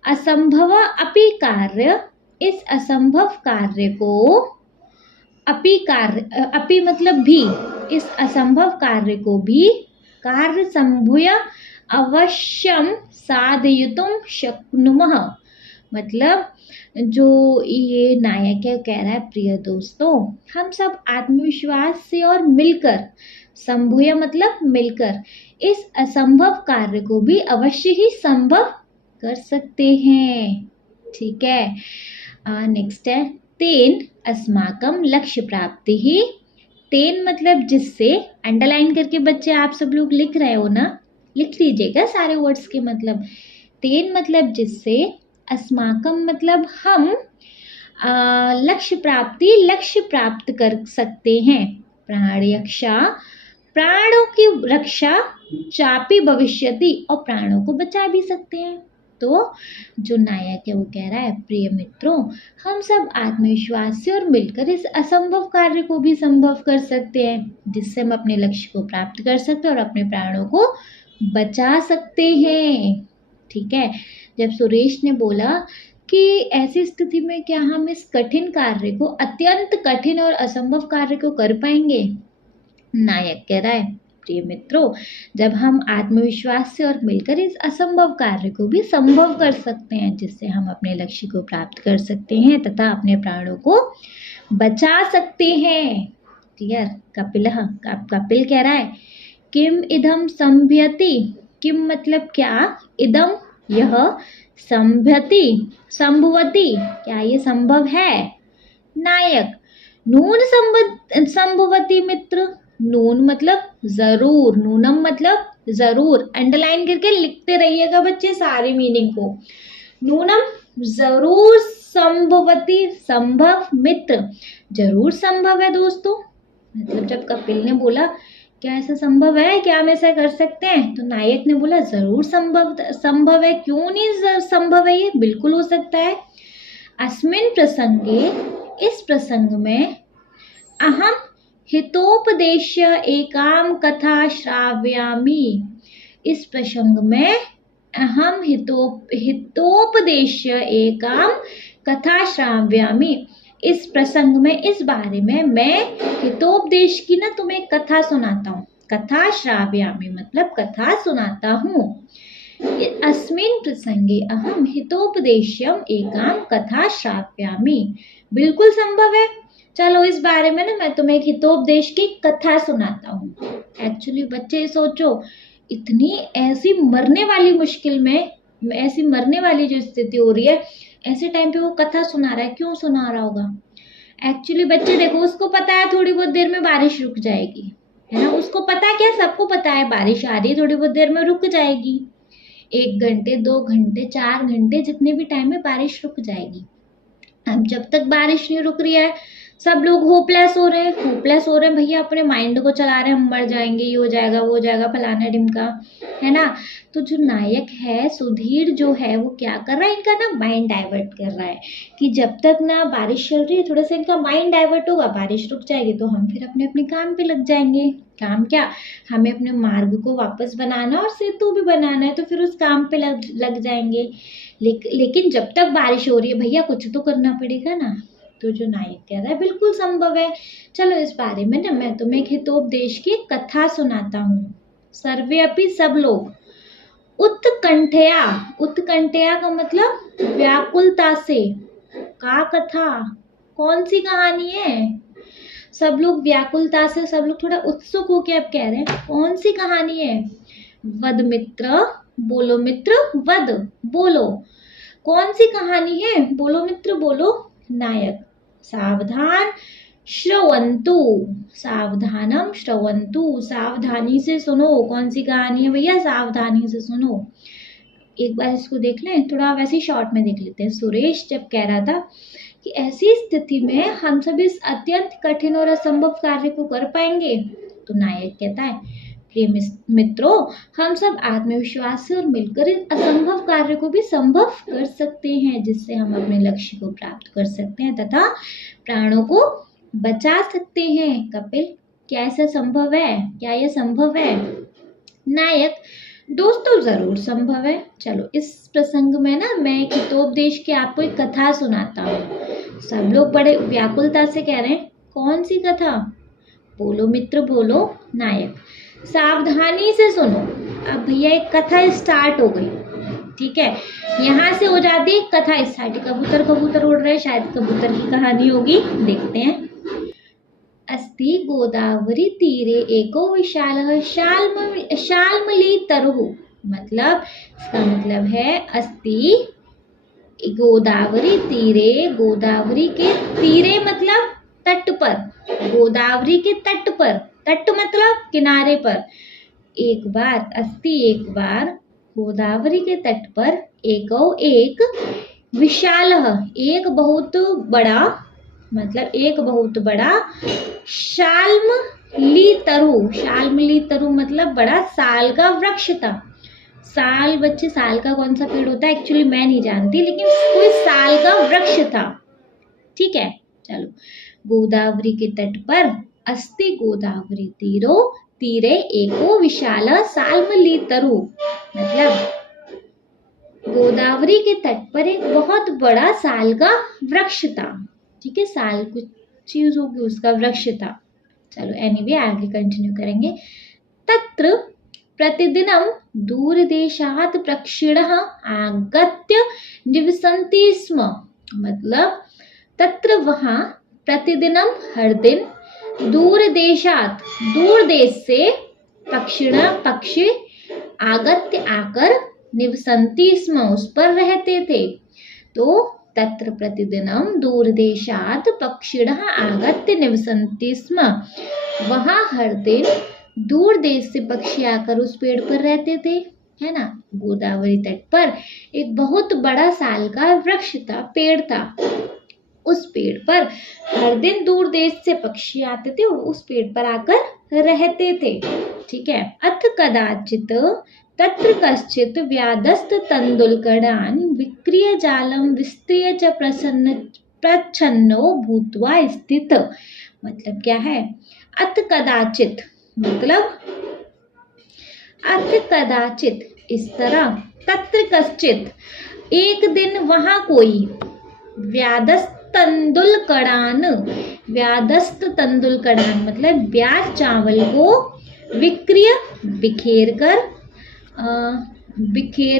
असंभव अपि कार्य इस असंभव कार्य को अपि मतलब भी इस असंभव कार्य को भी कार्य संभूय अवश्यम साधयितुम शक्नुमः। मतलब जो ये नायक है कह रहा है प्रिय दोस्तों हम सब आत्मविश्वास से और मिलकर संभूय मतलब मिलकर इस असंभव कार्य को भी अवश्य ही संभव कर सकते हैं। ठीक है, नेक्स्ट है तेन अस्माकं लक्ष्य प्राप्ति ही। तेन मतलब जिससे, अंडरलाइन करके बच्चे आप सब लोग लिख रहे हो ना, लिख लीजिएगा सारे वर्ड्स के मतलब। तेन मतलब जिससे, अस्माकं मतलब हम, लक्ष्य प्राप्त कर सकते हैं। प्राणरक्षा प्राणों की रक्षा, चापी भविष्यति और प्राणों को बचा भी सकते हैं। तो जो नायक है वो कह रहा है प्रिय मित्रों हम सब आत्मविश्वास से और मिलकर इस असंभव कार्य को भी संभव कर सकते हैं जिससे हम अपने लक्ष्य को प्राप्त कर सकते हैं और अपने प्राणों को बचा सकते हैं। ठीक है, जब सुरेश ने बोला कि ऐसी स्थिति में क्या हम इस कठिन कार्य को, अत्यंत कठिन और असंभव कार्य को कर पाएंगे, नायक कह रहा है प्रिय मित्रों जब हम आत्मविश्वास से और मिलकर इस असंभव कार्य को भी संभव कर सकते हैं जिससे हम अपने लक्ष्य को प्राप्त कर सकते हैं तथा अपने प्राणों को बचा सकते हैं। क्लियर। कपिल कह रहा है किम इदम संभयति, किम मतलब क्या, इदम यह, संभवति क्या ये संभव है। नायक नून संभवति मित्र, नून मतलब जरूर, नूनम मतलब जरूर, अंडरलाइन करके लिखते रहिएगा बच्चे सारे मीनिंग को। नूनम जरूर संभवति संभव, मित्र जरूर संभव है दोस्तों। मतलब जब कपिल ने बोला क्या ऐसा संभव है, क्या हम ऐसा कर सकते हैं, तो नायक ने बोला जरूर संभव है, क्यों नहीं संभव है, ये बिल्कुल हो सकता है। अस्मिन् प्रसंगे इस प्रसंग में, अहम हितोपदेश्य एकाम कथा श्राव्यामि इस प्रसंग में, अहम हितोपदेश्य एकाम कथा श्राव्यामि इस प्रसंग में, इस बारे में मैं हितोपदेश की ना तुम्हें कथा सुनाता हूँ। कथा श्राव्यामि मतलब कथा सुनाता हूँ। अस्मिन् प्रसंगे अहम हितोपदेश्यम एकाम कथा श्राव्यामि, बिल्कुल संभव है। चलो इस बारे में ना मैं तुम्हें एक हितोपदेश की कथा सुनाता हूँ। एक्चुअली बच्चे सोचो इतनी ऐसी मरने वाली मुश्किल में, ऐसी मरने वाली जो स्थिति हो रही है, ऐसे टाइम पे वो कथा सुना रहा है, क्यों सुना रहा होगा। एक्चुअली बच्चे देखो उसको पता है थोड़ी बहुत देर में बारिश रुक जाएगी, है ना, उसको पता है, क्या सबको पता है बारिश आ रही है, थोड़ी बहुत देर में रुक जाएगी, 1 घंटे 2 घंटे 4 घंटे जितने भी टाइम में बारिश रुक जाएगी। अब जब तक बारिश नहीं रुक रही है सब लोग होपलेस हो रहे हैं भैया, अपने माइंड को चला रहे हैं, हम मर जाएंगे, ये हो जाएगा वो हो जाएगा फलाना ढिमका, है ना। तो जो नायक है सुधीर जो है वो क्या कर रहा है, इनका ना माइंड डाइवर्ट कर रहा है कि जब तक ना बारिश चल रही है थोड़ा सा इनका माइंड डाइवर्ट होगा, बारिश रुक जाएगी तो हम फिर अपने अपने काम पे लग जाएंगे। काम क्या, हमें अपने मार्ग को वापस बनाना और सेतु भी बनाना है, तो फिर उस काम पे लग जाएंगे। लेकिन जब तक बारिश हो रही है भैया कुछ तो करना पड़ेगा ना, तो जो नायक कह रहा है बिल्कुल संभव है। चलो इस बारे में ना मैं तुम्हें एक हितोपदेश की कथा सुनाता हूँ। सर्वे अपि सब लोग उत्कंठया, उत्कंठया का मतलब व्याकुलता से, का कथा, कौन सी कहानी है? सब लोग व्याकुलता से, सब लोग थोड़ा उत्सुक होके अब कह रहे हैं कौन सी कहानी है? वद मित्र, बोलो मित्र, वद बोलो, कौन सी कहानी है? बोलो मित्र बोलो। नायक, सावधान श्रवंतु, सावधानम श्रवंतु, सावधानी से सुनो। कौन सी कहानी है भैया? सावधानी से सुनो। एक बार इसको देख लें, थोड़ा वैसे ही शॉर्ट में देख लेते हैं। सुरेश जब कह रहा था कि ऐसी स्थिति में हम सब इस अत्यंत कठिन और असंभव कार्य को कर पाएंगे, तो नायक कहता है प्रिय मित्रों, हम सब आत्मविश्वास से और मिलकर इस असंभव कार्य को भी संभव कर सकते हैं, जिससे हम अपने लक्ष्य को प्राप्त कर सकते हैं तथा प्राणों को बचा सकते हैं। कपिल, क्या ऐसा संभव है? क्या यह संभव है? नायक, दोस्तों जरूर संभव है। चलो इस प्रसंग में ना मैं एक हितोपदेश की आपको एक कथा सुनाता हूँ। सब लोग बड़े व्याकुलता से कह रहे हैं कौन सी कथा? बोलो मित्र बोलो। नायक, सावधानी से सुनो। अब भैया एक कथा स्टार्ट हो गई, ठीक है, यहाँ से हो जाती है कथा स्टार्ट। कबूतर कबूतर उड़ रहे, शायद कबूतर की कहानी होगी, देखते हैं। अस्ति गोदावरी तीरे एको विशाल शाल्मली तरुः, मतलब इसका मतलब है अस्ति गोदावरी तीरे, गोदावरी के तीरे मतलब तट पर, गोदावरी के तट पर, तट मतलब किनारे पर। एक बार, अस्ति एक बार, गोदावरी के तट पर, एको एक, विशाल एक बहुत बड़ा, मतलब एक बहुत बड़ा, शाल्मली तरु, शाल्मली तरु मतलब बड़ा साल का वृक्ष था। साल, बच्चे साल का कौन सा पेड़ होता है एक्चुअली मैं नहीं जानती, लेकिन कोई साल का वृक्ष था, ठीक है। चलो, गोदावरी के तट पर, अस्ति गोदावरी तीरो तीरे एको विशाल शाल्मली तरु, मतलब गोदावरी के तट पर एक बहुत बड़ा साल का वृक्ष था, ठीक है, साल कुछ चीज होगी उसका वृक्ष था। चलो एनीवे आगे कंटिन्यू करेंगे। तत्र प्रतिदिनम दूरदेशात् प्रक्षिणः आगत्य निवसन्ति स्म, मतलब तत्र वहाँ, प्रतिदिनम हर दिन, दूर देशात दूर देश से, पक्षिण पक्षी, आगत्य आकर, निवसन्ति स्म उस पर रहते थे। तो तत्र प्रतिदिनम दूर देशात पक्षिणः आगत्य निवसन्ति स्म, वहाँ हर दिन दूर देश से पक्षी आकर उस पेड़ पर रहते थे, है ना। गोदावरी तट पर एक बहुत बड़ा साल का वृक्ष था, पेड़ था। उस पेड़ पर हर दिन दूर देश से पक्षी आते थे, उस पेड़ पर आकर रहते थे, ठीक है। अथ कदाचित तत्र कश्चित व्याधस्त तंदुलकडान् विक्रिय जालम विस्तृय च प्रच्छन्नो भूत्वा स्थित, मतलब क्या है? अथ कदाचित मतलब अथ कदाचित इस तरह, तत्र कश्चित एक दिन वहां कोई, व्याधस्त तंदुलकडान, व्याधस्त तंदुलकडान मतलब ब्याज चावल को, विक्रिय बिखेर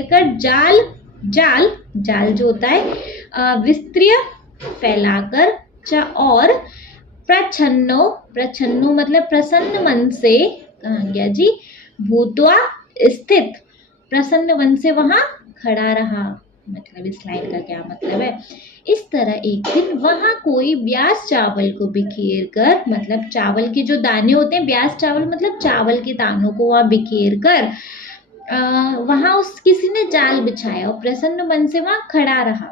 कर जाल जाल जाल जो होता है, विस्तृय फैलाकर, च और प्रच्छन्नो, प्रच्छन्नो मतलब प्रसन्न मन से, कहाँ गया जी, भूत्वा स्थित, प्रसन्न मन से वहां खड़ा रहा, मतलब इस लाइन का क्या मतलब है? इस तरह एक दिन वहां कोई ब्यास चावल को बिखेर कर, मतलब चावल के जो दाने होते हैं, ब्यास चावल मतलब चावल के दानों को वहां बिखेर कर, वहां उस किसी ने जाल बिछाया और प्रसन्न मन से वहां खड़ा रहा।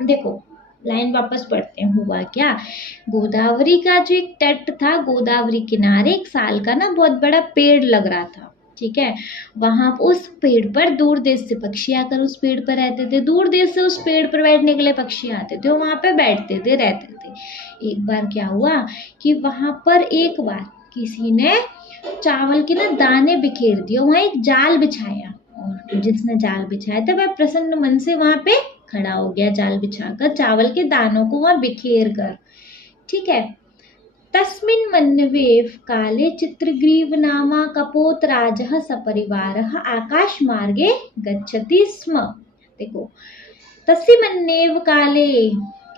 देखो लाइन वापस पढ़ते हैं, हुआ क्या? गोदावरी का जो एक तट था, गोदावरी किनारे एक साल का ना बहुत बड़ा पेड़ लग रहा था, ठीक है। वहां उस पेड़ पर दूर देश से पक्षी आकर उस पेड़ पर रहते थे, दूर देश से उस पेड़ पर बैठने के लिए पक्षी आते थे, वहां पे बैठते थे, रहते थे। एक बार क्या हुआ कि वहां पर एक बार किसी ने चावल के ना दाने बिखेर दिए, वहां एक जाल बिछाया, और जिसने जाल बिछाया था वह प्रसन्न मन से वहां पे खड़ा हो गया जाल बिछाकर चावल के दानों को वहां बिखेर कर। ठीक है। तस्मिन् मन्यवे काले चित्रग्रीव नामा कपोतराजः सपरिवारः आकाशमार्गे गच्छति स्म। देखो, तस्मिन्नेव काले,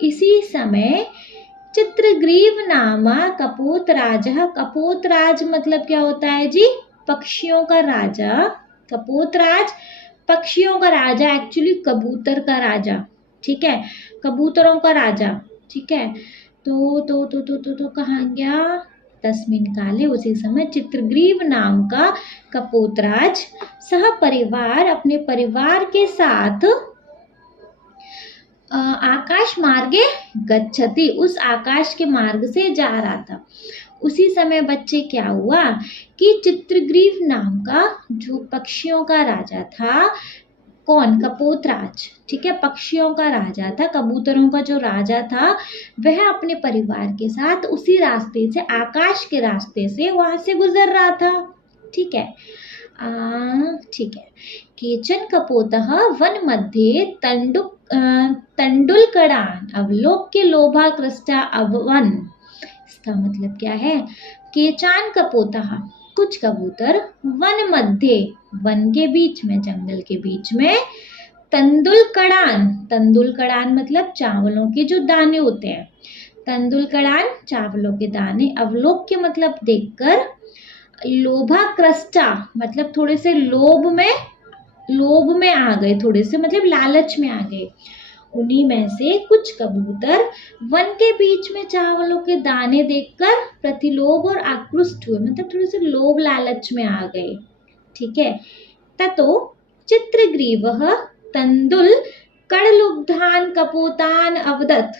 इसी समय, चित्रग्रीव नामा कपोतराजः, कपोतराज मतलब क्या होता है जी? पक्षियों का राजा। कपोतराज पक्षियों का राजा, एक्चुअली कबूतर का राजा। ठीक है, कबूतरों का राजा। ठीक है, तो कहाँ गया? तस्मिन काले, उसी समय, चित्रग्रीव नाम का कपोतराज सह परिवार, अपने परिवार के साथ, आकाश मार्गे गच्छति, उस आकाश के मार्ग से जा रहा था। उसी समय बच्चे क्या हुआ कि चित्रग्रीव नाम का जो पक्षियों का राजा था, कौन? कपोतराज। ठीक है, पक्षियों का राजा था, कबूतरों का जो राजा था, वह अपने परिवार के साथ उसी रास्ते से, आकाश के रास्ते से वहां से गुजर रहा था। ठीक है। ठीक है। केचन कपोतः वन मध्ये तंडुलकड़ान अवलोक्य लोभाकृष्टा अवन। इसका मतलब क्या है? केचान कपोतः, कुछ कबूतर, वन मध्य, वन के बीच में, जंगल के बीच में, तंदुलकड़ान, तंदुलकड़ान मतलब चावलों के जो दाने होते हैं, तंदुलकड़ान चावलों के दाने, अवलोक्य मतलब देखकर, लोभाकृष्टा मतलब थोड़े से लोभ में आ गए, थोड़े से मतलब लालच में आ गए। उन्हीं में से कुछ कबूतर वन के बीच में चावलों के दाने देखकर प्रतिलोभ और आकृष्ट हुए, मतलब थोड़े से लोभ लालच में आ गए। ठीक है। ततो चित्रग्रीवः तंदुल कड़लुब्धान कपोतान अवदत्।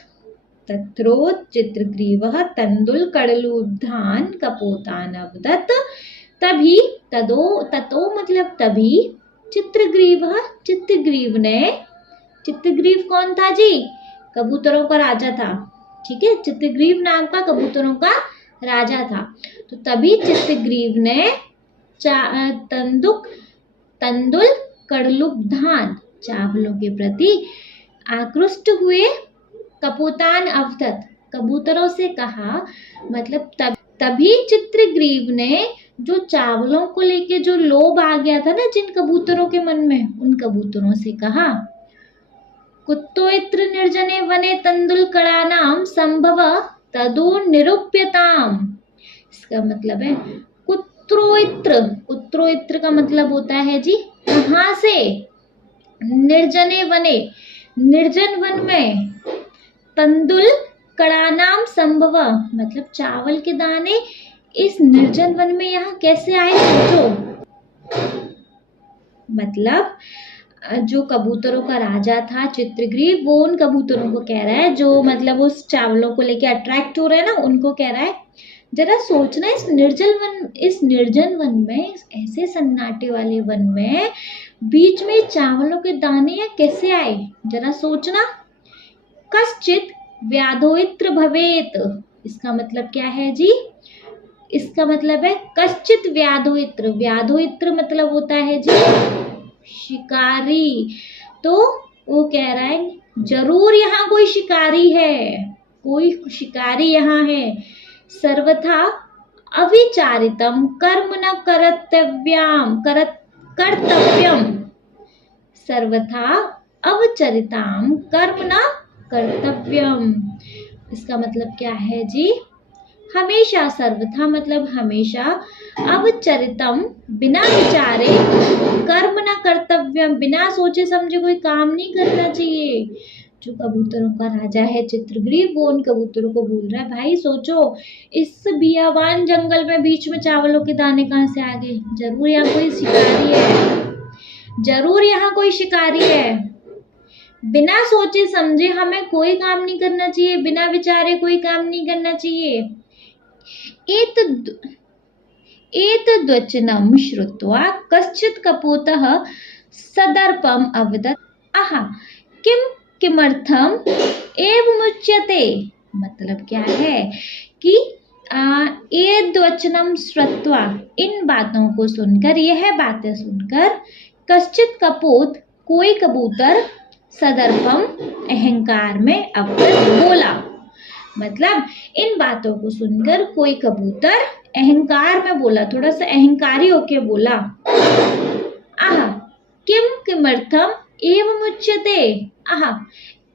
तत्रो चित्रग्रीवः तंदुल कड़लुब्धान कपोतान अवदत्। तभी, ततो मतलब तभी, चित्रग्रीवः, चित्रग्रीव ने, चित्रग्रीव कौन था जी? कबूतरों का राजा था। ठीक है, चित्रग्रीव नाम का कबूतरों का राजा था। तो तभी चित्रग्रीव ने तंदुल कड़लुब्धान, चावलों के प्रति आकृष्ट हुए, कपोतान अवदत्, कबूतरों से कहा, मतलब तभी चित्रग्रीव ने, जो चावलों को लेके जो लोभ आ गया था ना जिन कबूतरों के मन में, उन कबूतरों से कहा, कुत्तोइत्र निर्जने वने तंदुलकड़ानाम संभव तदो निरूप्यताम। इसका मतलब है कुत्रोइत्र, कुत्रोइत्र का मतलब होता है जी कहाँ से? निर्जने वने, निर्जन वन में, तंदुल कड़ानाम संभव मतलब चावल के दाने इस निर्जन वन में यहाँ कैसे आए? सोचो। मतलब जो कबूतरों का राजा था चित्रग्रीव, वो उन कबूतरों को कह रहा है, जो मतलब उस चावलों को लेके अट्रैक्ट हो रहे हैं ना, उनको कह रहा है, जरा सोचना, इस निर्जन वन में, ऐसे सन्नाटे वाले वन में बीच में चावलों के दाने या कैसे आए? जरा सोचना। कश्चित व्याधोइत्र भवेत। इसका मतलब क्या है जी? इसका मतलब है कश्चित व्याधोइत्र। व्याधोइत्र मतलब होता है जी शिकारी। तो वो कह रहा है जरूर यहाँ कोई शिकारी है, कोई शिकारी यहाँ है। सर्वथा अविचारितम कर्म न कर्तव्यम। सर्वथा अवचरिताम कर्म न कर्तव्यम। इसका मतलब क्या है जी? हमेशा, सर्वथा मतलब हमेशा, अवचरितम बिना विचारे, कर्म न कर्तव्यम बिना सोचे समझे कोई काम नहीं करना चाहिए। जो कबूतरों का राजा है चित्रग्रीव, वो उन कबूतरों को बोल रहा है, भाई सोचो, इस बियाबान जंगल में बीच में चावलों के दाने कहाँ से आ गए? जरूर यहाँ कोई शिकारी है, जरूर यहाँ कोई शिकारी है। बिना सोचे समझे हमें कोई काम नहीं करना चाहिए, बिना विचारे कोई काम नहीं करना चाहिए। एतद्वचनं श्रुत्वा कश्चित् कपोतः सदर्पम् अवदत्, आहा किमर्थम एवमुच्यते। मतलब क्या है कि एतद्वचनं श्रुत्वा, इन बातों को सुनकर, यह बातें सुनकर, कश्चित् कपोत, कोई कबूतर, सदर्पम अहंकार में अवगत बोला। मतलब इन बातों को सुनकर कोई कबूतर अहंकार में बोला, थोड़ा सा अहंकारी होके बोला, आहा किम किमर्थम एवं उच्यते, आहा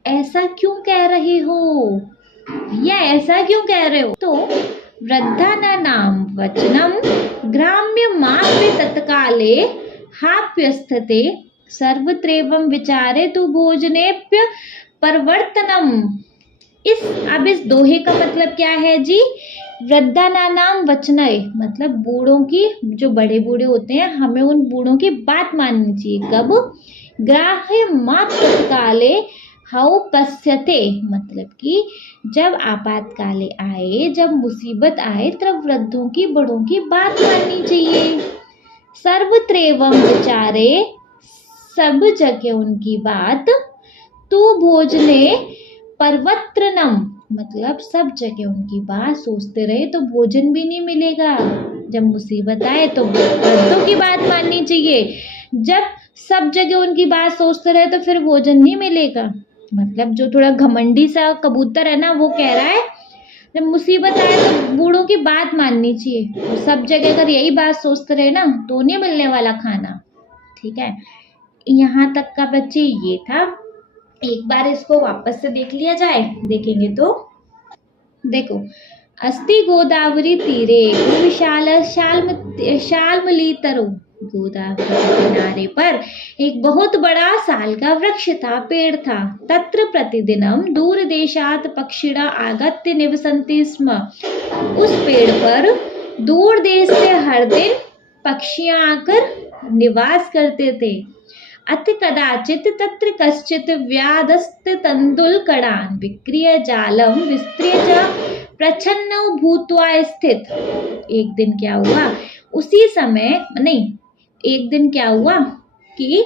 ऐसा क्यों कह रहे हो, या ऐसा क्यों कह रहे हो। तो वृद्धानां वचनम ग्राम्य माप्य तत्काले हाप्यस्थते सर्वत्रैवं विचारे तु भोजनेप्य परिवर्तनम। अब इस दोहे का मतलब क्या है जी, वृद्धानां वचनय मतलब बूढ़ों की, जो बड़े बूढ़े होते हैं हमें उन बूढ़ों की बात माननी चाहिए। कब, ग्राह्य मात्र काले हाउ पश्यते मतलब कि जब आपातकाले आए, जब मुसीबत आए, तब वृद्धों की बड़ों की बात माननी चाहिए। सर्वत्रैवं विचारे सब जगह उनकी बात, तू भोजने परवत्रनम मतलब सब जगह उनकी बात सोचते रहे तो भोजन भी नहीं मिलेगा। जब मुसीबत आए तो वृद्धों की बात माननी चाहिए, जब सब जगह उनकी बात सोचते रहे तो फिर भोजन नहीं मिलेगा। मतलब जो थोड़ा घमंडी सा कबूतर है ना, वो कह रहा है जब मुसीबत आए तो बूढ़ों की बात माननी चाहिए, सब जगह अगर यही बात सोचते रहे ना तो नहीं मिलने वाला खाना। ठीक है, यहाँ तक का बच्चे ये था। एक बार इसको वापस से देख लिया जाए, देखेंगे तो देखो, अस्ति गोदावरी तीरे विशाल शाल्मली तरु, गोदावरी के किनारे पर एक बहुत बड़ा साल का वृक्ष था, पेड़ था। तत्र प्रतिदिनम दूर देशात पक्षिणा आगत्य निवसन्ति स्म, उस पेड़ पर दूर देश से हर दिन पक्षियां आकर निवास करते थे। अति कदाचित तत्र कश्चित व्याधस्त तंदुल कड़ान विक्रिय जालम विस्त्रिय च प्रच्छन्न भूत्वा स्थित। एक दिन क्या हुआ, उसी समय नहीं, एक दिन क्या हुआ कि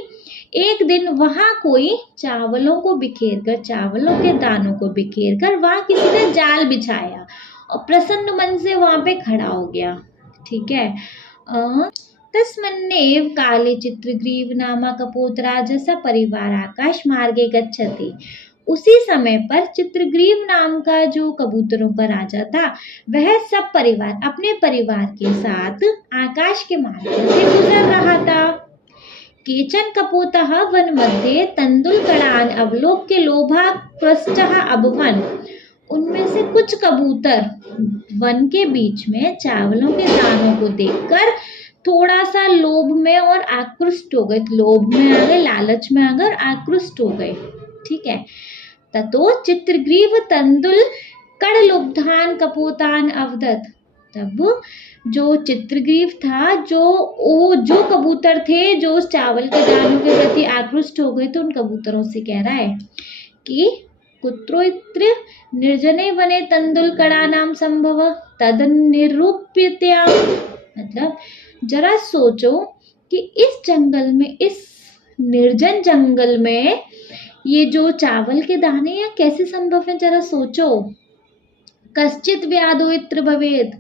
एक दिन वहां कोई चावलों को बिखेर कर, चावलों के दानों को बिखेर कर वहां किसी ने जाल बिछाया और प्रसन्न मन से वहां पे खड़ा हो गया। ठीक है, तस्मन्नेव काले चित्रग्रीव नामक कपोतराज परिवार आकाश मार्गे गच्छति। उसी समय पर चित्रग्रीव नाम का जो कबूतरों का राजा था, वह सब परिवार अपने परिवार के साथ आकाश के मार्ग से गुजर रहा था। केचन कपोतः वन मध्ये तंदुलकड़ान अवलोक्य लोभा कृष्टः अभवन। उनमें से कुछ कबूतर वन के बीच में चावलों के दानों को देखकर थोड़ा सा लोभ में और आकृष्ट हो गए, लोभ में आ गए, लालच में आ गए, आकृष्ट हो गए। ठीक है, ततो चित्रग्रीव तंदुल कड़ लुब्धान कपोतान अवदत। तब जो चित्रग्रीव था, जो कबूतर थे जो उस चावल के दानों के प्रति आकृष्ट हो गए, तो उन कबूतरों से कह रहा है कि कुत्रोत्र निर्जने वने तंदुल कड़ा नाम संभव तद निरूप्यत्या। मतलब जरा सोचो कि इस जंगल में, इस निर्जन जंगल में ये जो चावल के दाने या कैसे संभव है, जरा सोचो। कश्चित व्याधो इत्र भवेत,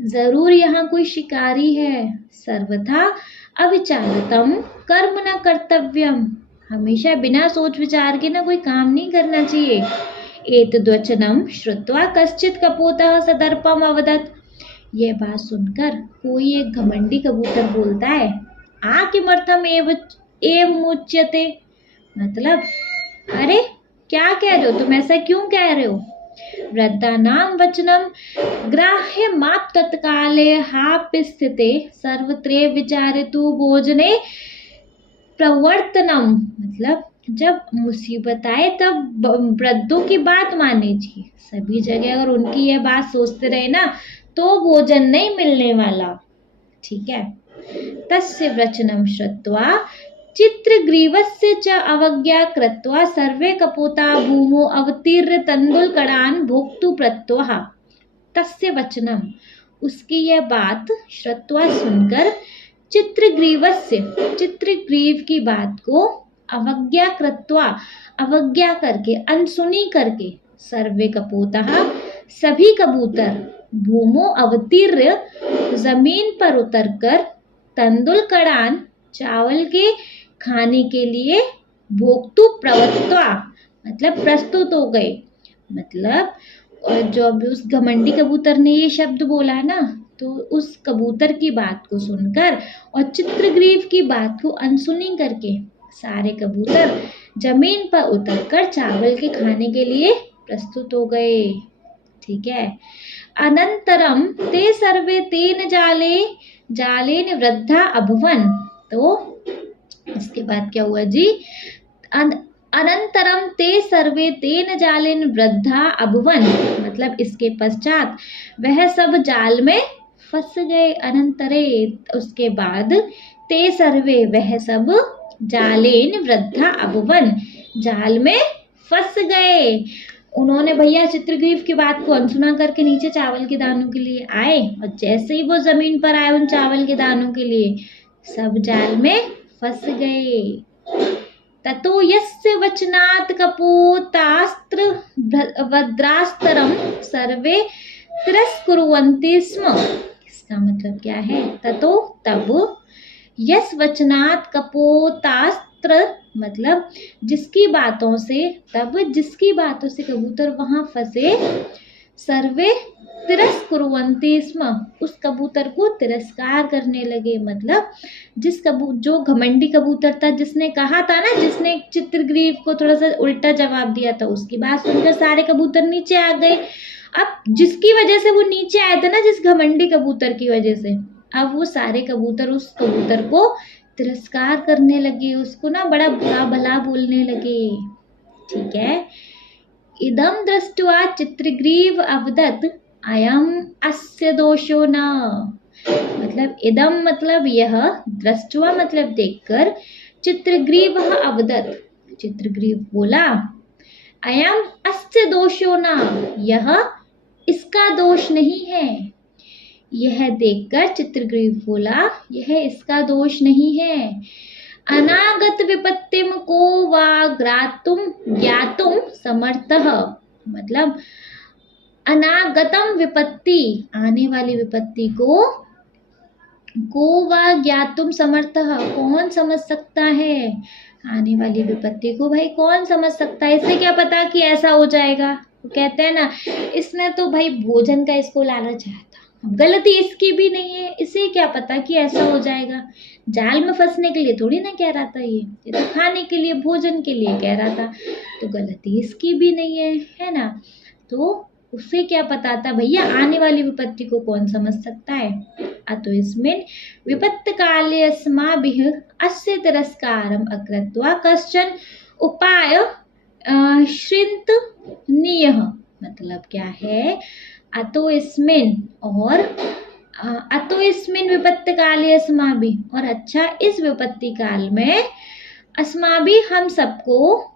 जरूर यहाँ कोई शिकारी है। सर्वथा अविचारितम कर्म न कर्तव्यम, हमेशा बिना सोच विचार के ना कोई काम नहीं करना चाहिए। एतद्वचनम श्रुत्वा कश्चित कपोतः सदर्पम अवदत्। यह बात सुनकर कोई एक घमंडी कबूतर बोलता है, आ किमर्थम एव मुच्यते, मतलब अरे क्या कह रहे हो तुम, ऐसा क्यों कह रहे हो। वृद्धानां वचनम ग्राह्य माप तत्काले हाप्यस्थिते सर्वत्र विचारितु भोजने प्रवर्तनम। मतलब जब मुसीबत आए तब वृद्धों की बात माननी चाहिए, सभी जगह अगर उनकी यह बात सोचते रहे ना तो भोजन नहीं मिलने वाला। ठीक है, तस्य वचनम श्रुत्वा चित्रग्रीवस्य च अवज्ञा कृत्वा सर्वे कपोता भूमो अवतीर्य तंदुलकड़ान भोक्तु प्रत्यः। तस्य वचनम, उसकी यह बात श्रुत्वा सुनकर, चित्रग्रीवस्य चित्रग्रीव की बात को, अवज्ञा कृत्वा अवज्ञा करके, अनसुनी करके, सर्वे कपोतः सभी कबूतर, भूमो अवतीर्य जमीन पर उतरकर, तंदुलकड़ान चावल के खाने के लिए भोक्तु प्रवत्वा मतलब प्रस्तुत हो गए। मतलब और जो अभी उस घमंडी कबूतर ने ये शब्द बोला ना, तो उस कबूतर की बात को सुनकर और चित्रग्रीव की बात को अनसुनी करके सारे कबूतर जमीन पर उतरकर चावल के खाने के लिए प्रस्तुत हो गए। ठीक है। अनंतरम ते सर्वे तेन जाले जालेन वृद्धा अभवन। तो इसके बाद क्या हुआ जी? अनंतरम ते सर्वे तेन जालेन वृद्धा अभवन मतलब इसके पश्चात वह सब जाल में फंस गए। अनंतरे उसके बाद ते सर्वे वह सब जालेन वृद्धा अभवन जाल में फंस गए। उन्होंने भैया चित्रग्रीव की बात को अनसुना करके नीचे चावल के दानों के लिए आए और जैसे ही वो जमीन पर आए उन चावल के दानों के लिए सब जाल में फंस गए। ततो यस्य वचनात् कपोतास्त्र भद्रास्तरम सर्वे तिरस्कुर्वन्ति स्म। इसका मतलब क्या है? ततो तब यस वचनात् कपोतास्त्र मतलब जिसकी बातों से, तब जिसकी बातों से कबूतर वहां फंसे, सर्वे तिरस्कुर्वन्ति स्म उस कबूतर को तिरस्कार करने लगे। मतलब जो घमंडी कबूतर था जिसने कहा था ना, जिसने चित्रग्रीव को थोड़ा सा उल्टा जवाब दिया था, उसकी बात सुनकर सारे कबूतर नीचे आ गए। अब जिसकी वजह से वो नीचे आए थे ना, जिस घमंडी कबूतर की वजह से, अब वो सारे कबूतर उस कबूतर को तिरस्कार करने लगे, उसको ना बड़ा बुरा भला बोलने लगे। ठीक है। इदम दृष्ट्वा चित्रग्रीव अवदत् अयम अस्य दोषो न। मतलब इदम मतलब यह, दृष्ट्वा मतलब देखकर, चित्रग्रीव अवदत् चित्रग्रीव बोला, अयम अस्य दोषो न यह इसका दोष नहीं है। यह देखकर चित्रग्रीव बोला यह इसका दोष नहीं है। अनागत विपत्तिम को वा ज्ञातुम समर्थः मतलब अनागतम विपत्ति आने वाली विपत्ति को वा ज्ञातुम समर्थः कौन समझ सकता है? आने वाली विपत्ति को भाई कौन समझ सकता है? इसे क्या पता कि ऐसा हो जाएगा? वो कहते हैं ना, इसने तो भाई भोजन का इसको लालच आया था, गलती इसकी भी नहीं है, इसे क्या पता कि ऐसा हो जाएगा। जाल में फंसने के लिए थोड़ी ना कह रहा था, ये तो खाने के लिए, भोजन के लिए कह रहा था, तो गलती इसकी भी नहीं है ना। तो उसे क्या पता था भैया, आने वाली विपत्ति को कौन समझ सकता है। अतो इसमें विपत्त काले अस्माभिः अस्य तिरस्कारम अकृत्वा कश्चन उपाय श्रिन्तनीयः। मतलब क्या है? अतो इसमें और अतो इसमें विपत्ति काले अस्माभि और अच्छा इस विपत्ति काल में अस्माभि हम सबको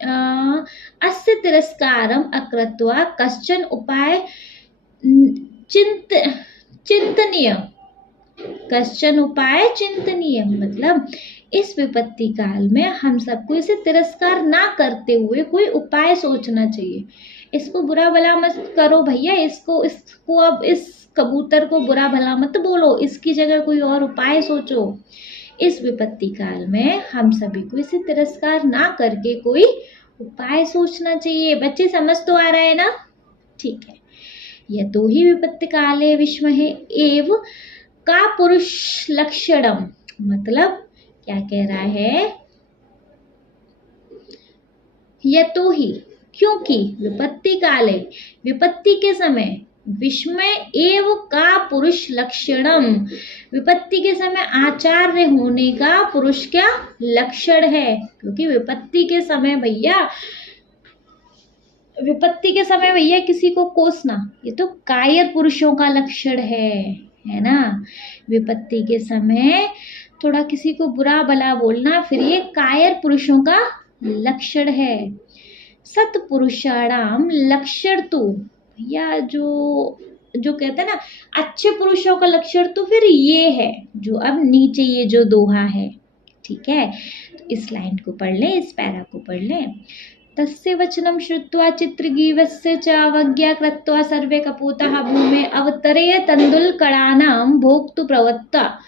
अस्य तिरस्कारम अकृत्वा कश्चन उपाय चिंतनीय। कश्चन उपाय चिंतनीय मतलब इस विपत्ति काल में हम सबको इसे तिरस्कार ना करते हुए कोई उपाय सोचना चाहिए। इसको बुरा भला मत करो भैया, इसको अब इस कबूतर को बुरा भला मत बोलो, इसकी जगह कोई और उपाय सोचो। इस विपत्ति काल में हम सभी को इसे तिरस्कार ना करके कोई उपाय सोचना चाहिए। बच्चे समझ तो आ रहा है ना? ठीक है। यतो ही विपत्ति काले विस्महे एव का पुरुष लक्षणम मतलब क्या कह रहा है? यतो ही क्योंकि विपत्ति काले विपत्ति के समय विस्मय एव का पुरुष लक्षणम विपत्ति के समय आचार्य होने का पुरुष क्या लक्षण है। क्योंकि विपत्ति के समय भैया किसी को कोसना ये तो कायर पुरुषों का लक्षण है ना। विपत्ति के समय थोड़ा किसी को बुरा भला बोलना फिर ये कायर पुरुषों का लक्षण है। सत्पुरुषाणाम लक्षण तो भैया जो कहते हैं ना अच्छे पुरुषों का लक्षण तो फिर ये है जो अब नीचे ये जो दोहा है। ठीक है, तो इस लाइन को पढ़ लें, इस पैरा को पढ़ लें। तस्य वचनं श्रुत्वा चित्रग्रीवस्य च अवज्ञा कृत्वा सर्वे कपूताः भूमे अवतरेय तण्डुलकणानां भोक्तु प्रवृत्ता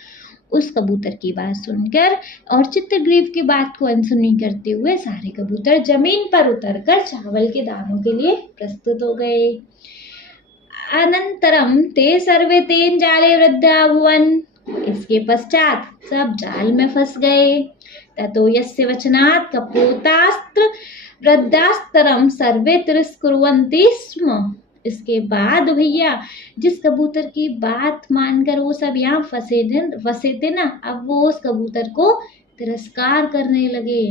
उस कबूतर की बात सुनकर और चित्रग्रीव की बात को अनसुनी करते हुए सारे कबूतर जमीन पर उतरकर चावल के दानों के लिए प्रस्तुत हो गए। अनंतरम ते सर्वे तेन जाले वृद्धा भुवन, इसके पश्चात सब जाल में फंस गए। ततो यस्य वचनात् कपोतास्त्र वृद्धास्तरम सर्वे तिरस्कुर्वन्ति स्म, इसके बाद भैया जिस कबूतर की बात मानकर वो सब यहाँ फंसे थे ना, अब वो उस कबूतर को तिरस्कार करने लगे।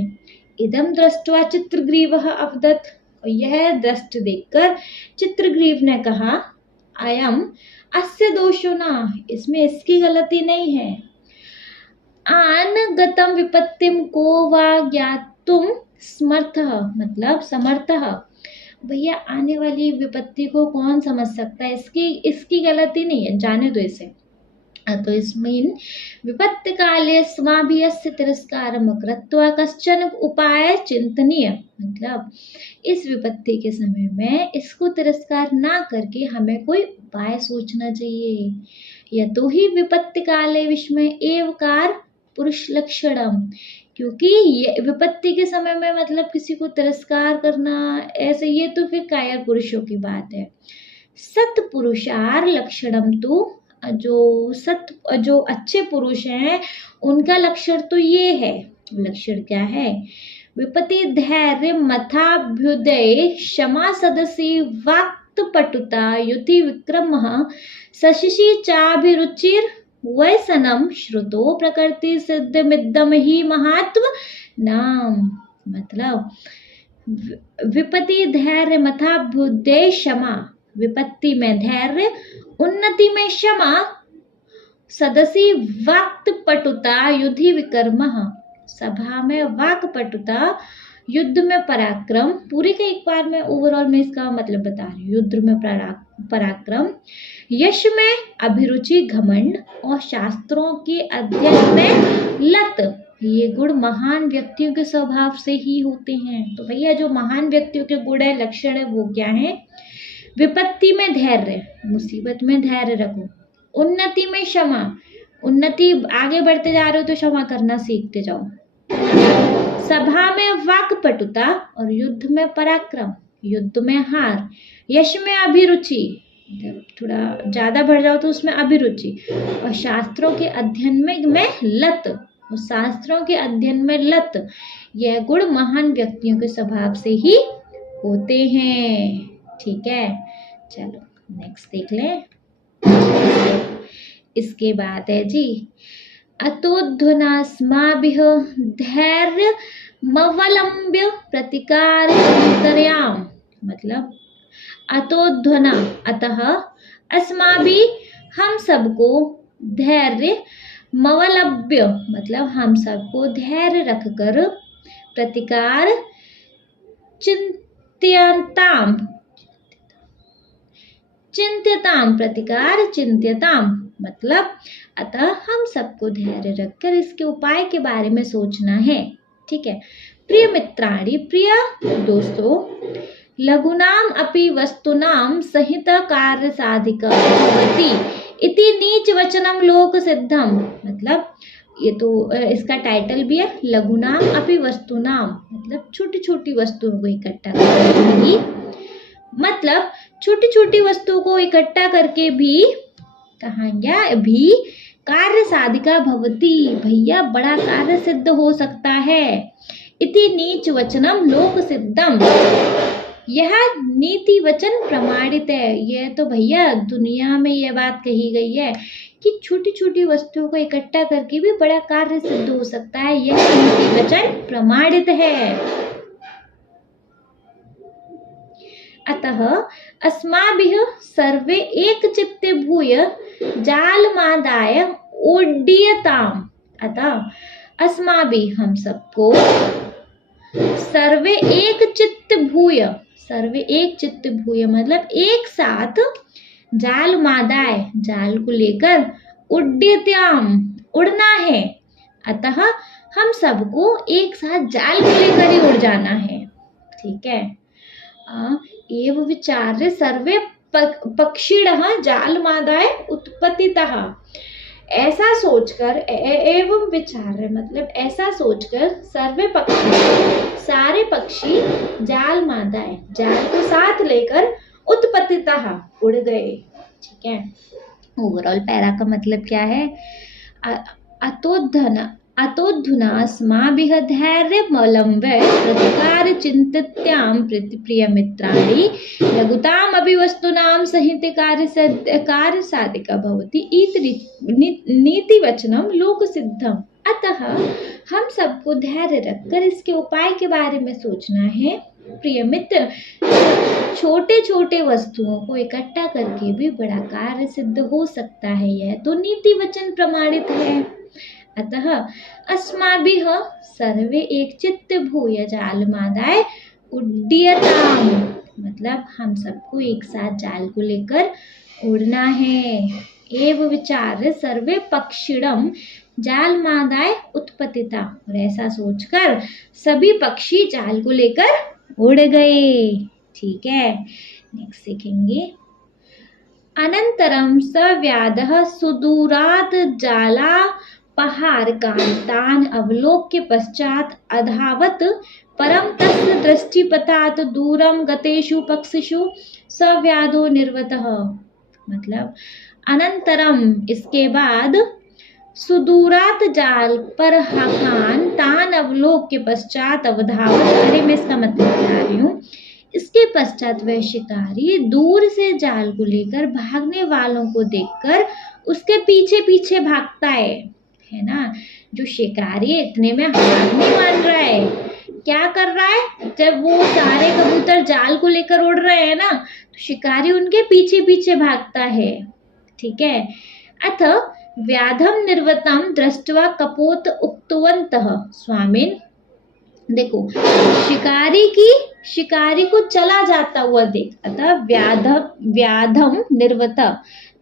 इदम दृष्ट्वा चित्रग्रीवः अवदत्, और यह दृष्टि देखकर चित्रग्रीव ने कहा, अयम अस्य दोषो न, इसमें इसकी गलती नहीं है। आन गतम विपत्तिम को वा ज्ञातुम समर्थः, मतलब समर्थः, भैया आने वाली विपत्ति को कौन समझ सकता है, इसकी गलती नहीं है, जाने दो इसे। तो इसमें विपत्ति काले स्वाभियस्य तिरस्कारम कृत्वा कश्चन उपाय चिंतनीय, मतलब इस विपत्ति के समय में इसको तिरस्कार ना करके हमें कोई उपाय सोचना चाहिए। यतो ही विपत्ति काले विस्मय एवकार पुरुष लक्षणम, क्योंकि ये विपत्ति के समय में मतलब किसी को तिरस्कार करना ऐसे, ये तो फिर कायर पुरुषों की बात है। सत्पुरुषार लक्षणम, तो जो अच्छे पुरुष हैं उनका लक्षण तो ये है। लक्षण क्या है? विपत्ति धैर्य मथाभ्युदय क्षमा सदसी वाक्त पटुता युति विक्रम शशिषि चाभिरुचिर वैसनम श्रुतो प्रकृति सिद्ध मिद्दम ही महात्व नाम, मतलब विपत्ति धैर्य मथाभ्युदय क्षमा, विपत्ति में धैर्य, उन्नति में क्षमा, सदसी वाक्त पटुता युधि विक्रम, सभा में वाक पटुता, युद्ध में पराक्रम, पूरे का एक बार में ओवरऑल में इसका मतलब बता रही हूँ। युद्ध में पराक्रम, यश में अभिरुचि घमंड, और शास्त्रों के अध्ययन में लत, ये गुण महान व्यक्तियों के स्वभाव से ही होते हैं। तो भैया जो महान व्यक्तियों के गुण है, लक्षण है, वो क्या है? विपत्ति में धैर्य, मुसीबत में धैर्य रखो। उन्नति में क्षमा, उन्नति आगे बढ़ते जा रहे हो तो क्षमा करना सीखते जाओ। सभा में वाक्पटुता, और युद्ध में पराक्रम, युद्ध में हार। यश में अभिरुचि, थोड़ा ज्यादा बढ़ जाओ तो उसमें अभिरुचि, और शास्त्रों के अध्ययन में लत, और शास्त्रों के अध्ययन में लत, यह गुण महान व्यक्तियों के स्वभाव से ही होते हैं। ठीक है, चलो नेक्स्ट देख लें। इसके बाद है जी, अतोध्वनास्माभिः धैर्य मवलंब्य प्रतिकार अंतर्याम, मतलब अतोध्वना, अतः अस्माभिः हम सबको, धैर्य मवलंब्य, मतलब हम सबको धैर्य रखकर, प्रतिकार चिंत्यताम, प्रतिकार चिंत्यताम, मतलब अतः हम सबको धैर्य रखकर इसके उपाय के बारे में सोचना है। ठीक है। प्रिय मित्राणि, प्रिय दोस्तों, लघुनाम अपि वस्तुनाम सहित कार्य साधिका भवति इति नीच वचनम लोक सिद्धम, मतलब ये तो इसका टाइटल भी है, लघुनाम अपि वस्तुनाम, मतलब छोटी छोटी वस्तुओं को इकट्ठा करके, मतलब छोटी छोटी वस्तुओं को इकट्ठा करके भी कहा गया भी कार्य साधिका भवती, भैया बड़ा कार्य सिद्ध हो सकता है। इति नीच वचनम लोक सिद्धम, यह नीति वचन प्रमाणित है। यह तो भैया दुनिया में यह बात कही गई है कि छोटी छोटी वस्तुओं को इकट्ठा करके भी बड़ा कार्य सिद्ध हो सकता है, यह नीति वचन प्रमाणित है। अतः अस्माभिः सर्वे एक चित्ते भूय जालमादाय उड्डीयताम, अतः अस्माभिः हम सबको, सर्वे एक चित्त भूय, सर्वे एक चित्त भूय मतलब एक साथ, जाल मादाय जाल को लेकर, उड्डीयताम उड़ना है, अतः हम सबको एक साथ जाल को लेकर ही उड़ जाना है। ठीक है। एव विचार्य सर्वे पक्षिणः जालमादाय उत्पतितः, ऐसा सोचकर एवं विचार मतलब ऐसा सोचकर सर्वे पक्षी सारे पक्षी जाल मादाए जाल को साथ लेकर उत्पतितः उड़ गए। ठीक है, ओवरऑल पैरा का मतलब क्या है? अतोधुना अस्माभिः धैर्यमवलम्ब्य प्रतिकार चिन्तित्यां प्रियमित्राणि लघुतामपि वस्तूनां सहिते कार्यसाधिका भवति इति नीतिवचनं लोकसिद्धम्। अतः हम सबको धैर्य रखकर इसके उपाय के बारे में सोचना है। प्रिय मित्र, छोटे छोटे वस्तुओं को इकट्ठा करके भी बड़ा कार्य सिद्ध हो सकता है, यह तो नीति वचन प्रमाणित है। अतः अस्माभिः सर्वे एक चित्त भूय जालमादाय उड्डीयताम् मतलब हम सबको एक साथ जाल को लेकर उड़ना है। एव विचार सर्वे पक्षिणम जालमादाय उत्पतिता और ऐसा सोचकर सभी पक्षी जाल को लेकर उड़ गए। ठीक है, नेक्स्ट सीखेंगे। अनंतरम सव्याधः सुदूरात् जाला पहाड़ कांतान अवलोक्य पश्चात अधावत परम तस्य दृष्टिपथात् दूरम गतेषु पक्षिषु सव्याधो निर्वतः मतलब अनंतरम इसके बाद सुदूरात जाल पर हाकान तान अवलोक्य पश्चात अवधावत। अरे मैं इसका मतलब बता रही हूँ। इसके पश्चात वह शिकारी दूर से जाल को लेकर भागने वालों को देखकर उसके पीछे पीछे भागता है ना। जो शिकारी इतने में हार नहीं मान रहा है, क्या कर रहा है? जब वो सारे कबूतर जाल को लेकर उड़ रहे हैं ना, तो शिकारी उनके पीछे पीछे भागता है। ठीक है, अथ व्याधम निर्वतम दृष्ट्वा कपोत उक्तवन्तः स्वामिन। देखो, शिकारी को चला जाता हुआ देख, अतः व्याधम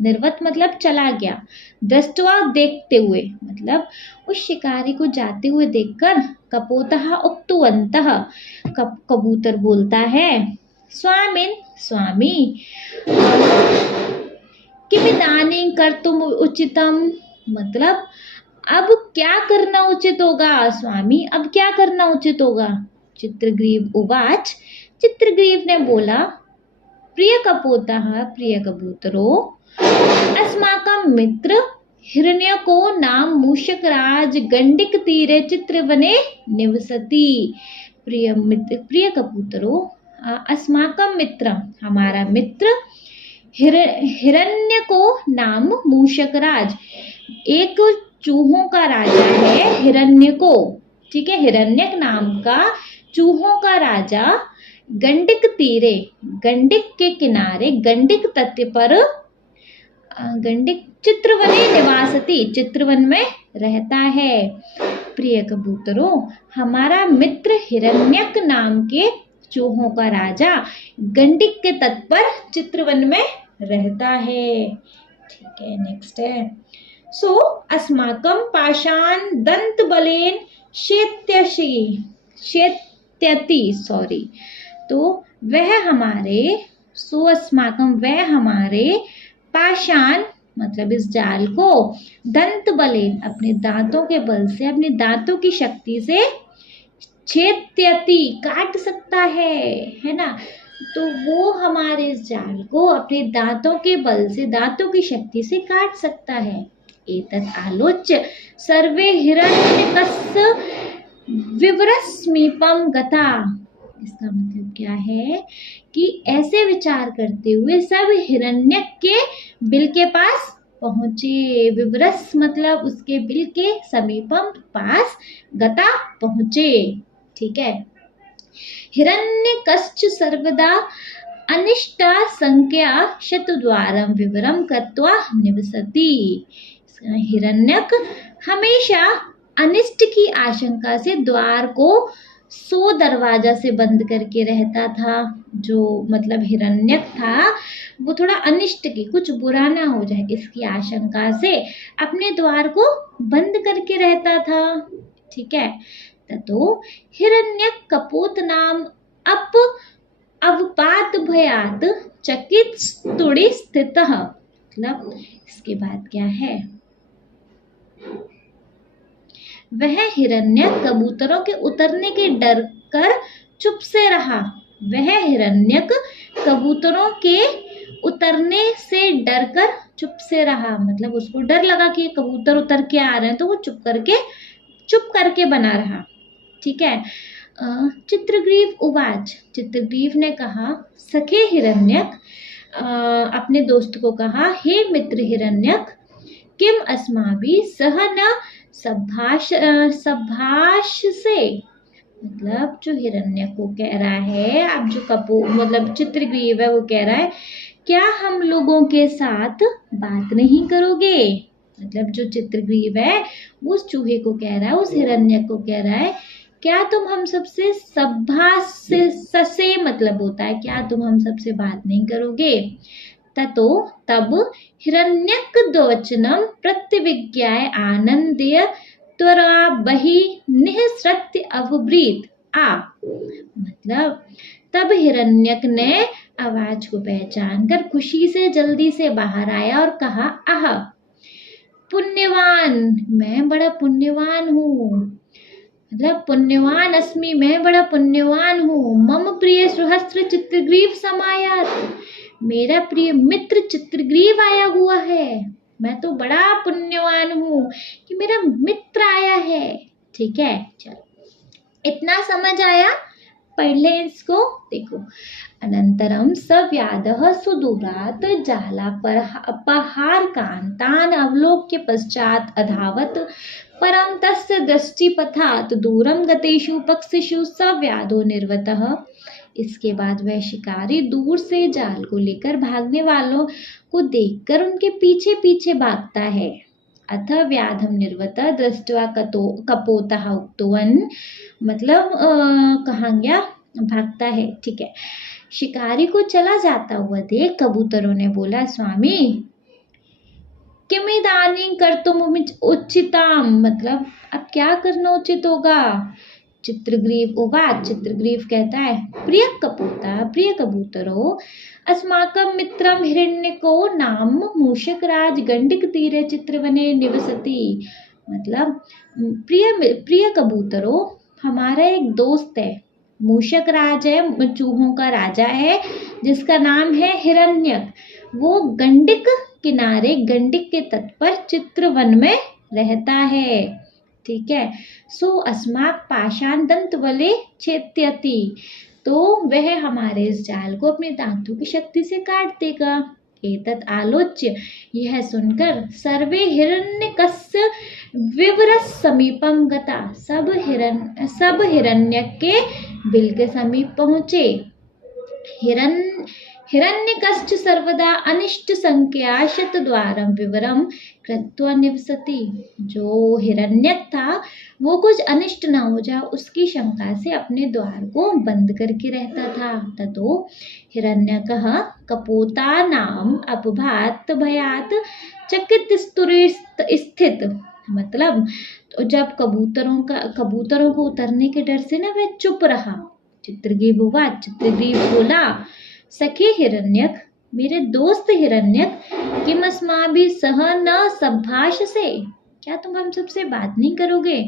निर्वत मतलब चला गया, दृष्ट्वा देखते हुए मतलब उस शिकारी को जाते हुए देखकर कपोतः उक्तवन्तः कबूतर बोलता है स्वामिन स्वामी किमिदानीं कर्तुम उचितम मतलब अब क्या करना उचित होगा स्वामी, अब क्या करना उचित होगा? चित्रग्रीव उवाच चित्रग्रीव ने बोला प्रिय कपोतः प्रिय कबूतरो अस्माकं मित्र हिरण्यको नाम मूषकराज गंडिक तीरे चित्रवने निवसति। प्रिय कबूतरो अस्माकं मित्र हमारा मित्र हिरण्यको नाम मूषकराज एक चूहों का राजा है हिरण्यको। ठीक है, हिरण्यक नाम का चूहों का राजा गंडिक तीरे गंडिक के किनारे गंडिक तट पर गंडिक चित्रवने निवासति चित्रवन में रहता है। प्रिय कबूतरों हमारा मित्र हिरण्यक नाम के चूहों का राजा गंडिक के तट पर चित्रवन में रहता है। ठीक है, नेक्स्ट है सो अस्माकं पाषाण दंत बलेन शेत्यति तो वह हमारे पाषाण मतलब इस जाल को दंत बलेन अपने दांतों के बल से अपने दांतों की शक्ति से छेत्यति काट सकता है ना। तो वो हमारे इस जाल को अपने दांतों के बल से दांतों की शक्ति से काट सकता है। एतत् आलोच्य सर्वे हिरण्यकस्य विवरसमीपं गता। इसका मतलब क्या है कि ऐसे विचार करते हुए सब हिरण्यक के बिल के पास पहुंचे। विवरस मतलब उसके बिल के समीपम पास, गता पहुंचे। ठीक है, हिरण्यकश्च सर्वदा अनिष्टा संख्या शतद्वारं विवरम कृत्वा निवसति। हिरण्यक हमेशा अनिष्ट की आशंका से द्वार को 100 दरवाजा से बंद करके रहता था। जो मतलब हिरण्यक था वो थोड़ा अनिष्ट की कुछ बुरा ना हो जाए इसकी आशंका से अपने द्वार को बंद करके रहता था। ठीक है, तो हिरण्यक कपोत नाम अवपात भयात चकित स्तुड़ी स्थितः। मतलब इसके बाद क्या है वह हिरण्यक कबूतरों के उतरने के डर कर चुप से रहा। वह हिरण्यक कबूतरों के उतरने से डर कर चुप से रहा, मतलब उसको डर लगा कि कबूतर उतर के आ रहे हैं, तो वो चुप करके बना रहा। ठीक है। चित्रग्रीव उवाच, चित्रग्रीव ने कहा, सखे हिरण्यक, अपने दोस्त को कहा, हे मित्र हिरण्यक, किम अस्माभि सह न सभाष से, मतलब जो हिरण्यक को कह रहा है, अब जो मतलब चित्रग्रीव है वो कह रहा है, क्या हम लोगों के साथ बात नहीं करोगे? मतलब जो चित्रग्रीव है वो उस चूहे को कह रहा है, उस हिरण्यक को कह रहा है, क्या तुम हम सबसे ससे मतलब होता है, क्या तुम हम सबसे बात नहीं करोगे? तब हिरण्यक द्वचनम प्रत्यविज्ञाय आनंदय त्वरा बहि निःसृत्य अवब्रीत आ, मतलब तब हिरण्यक ने आवाज को पहचान कर खुशी से जल्दी से बाहर आया और कहा, आह पुण्यवान, मैं बड़ा पुण्यवान हूँ, मतलब पुण्यवान अस्मि, मैं बड़ा पुण्यवान हूँ। मम प्रिय सुहस्त्र चित्रग्रीव समायात, मेरा प्रिय मित्र चित्रग्रीव आया हुआ है। मैं तो बड़ा पुण्यवान हूँ कि मेरा मित्र आया है। ठीक है, चलो इतना समझ आया, पढ़ ले इसको। देखो, अनंतरम सव्यादः सुदूरात् जालापहारकान्तान् अवलोक्य पश्चात् अधावत् परं तस्य दृष्टिपथात् दूरं गतेषु पक्षिषु सव्यादो निर्वतः। इसके बाद वह शिकारी दूर से जाल को लेकर भागने वालों को देखकर उनके पीछे पीछे भागता है। अथ व्याधम निर्वतः दृष्ट्वा कपोतः उक्तवान्, मतलब कहाँ गया, भागता है। ठीक है। शिकारी को चला जाता हुआ देख कबूतरों ने बोला, स्वामी किमिदानीं कर्तुम उचिताम, मतलब अब क्या करना उचित होगा? चित्रग्रीव उवाच, चित्रग्रीव कहता है, प्रिय कपोता, प्रिय कबूतरों, अस्माकं मित्रम हिरण्यको नाम मूषकराज गंडिक तीरे चित्रवने निवसति, मतलब प्रिय कबूतरों, हमारा एक दोस्त है, मूषक राज है, चूहों का राजा है, जिसका नाम है हिरण्यक। वो गंडिक किनारे, गंडिक के तट पर चित्रवन में रहता है। ठीक है। सो अस्माक पाषाण दंत बले छेत्यति, तो वह हमारे इस जाल को अपने दांतों की शक्ति से काट देगा। एतत् आलोच्य, यह सुनकर सर्वे हिरण्यकस्य विवरस समीपम गता, सब हिरण्यक के बिल के समीप पहुंचे। हिरण्यकश्च सर्वदा अनिष्ट संख्या शतद्वारं विवरम कृत्वा निवसति, जो हिरण्यक था वो कुछ अनिष्ट ना हो जाए उसकी शंका से अपने द्वार को बंद करके रहता था। ततो हिरण्यकः कपोतानाम अपभात भयात चकित स्तुरे स्थित, मतलब तो जब कबूतरों को उतरने के डर से ना वह चुप रहा। चित्रग्रीव बोला, सखे हिरण्यक, मेरे दोस्त हिरण्यक, किम अस्माभि सह न सभाष से, क्या तुम हम सबसे बात नहीं करोगे?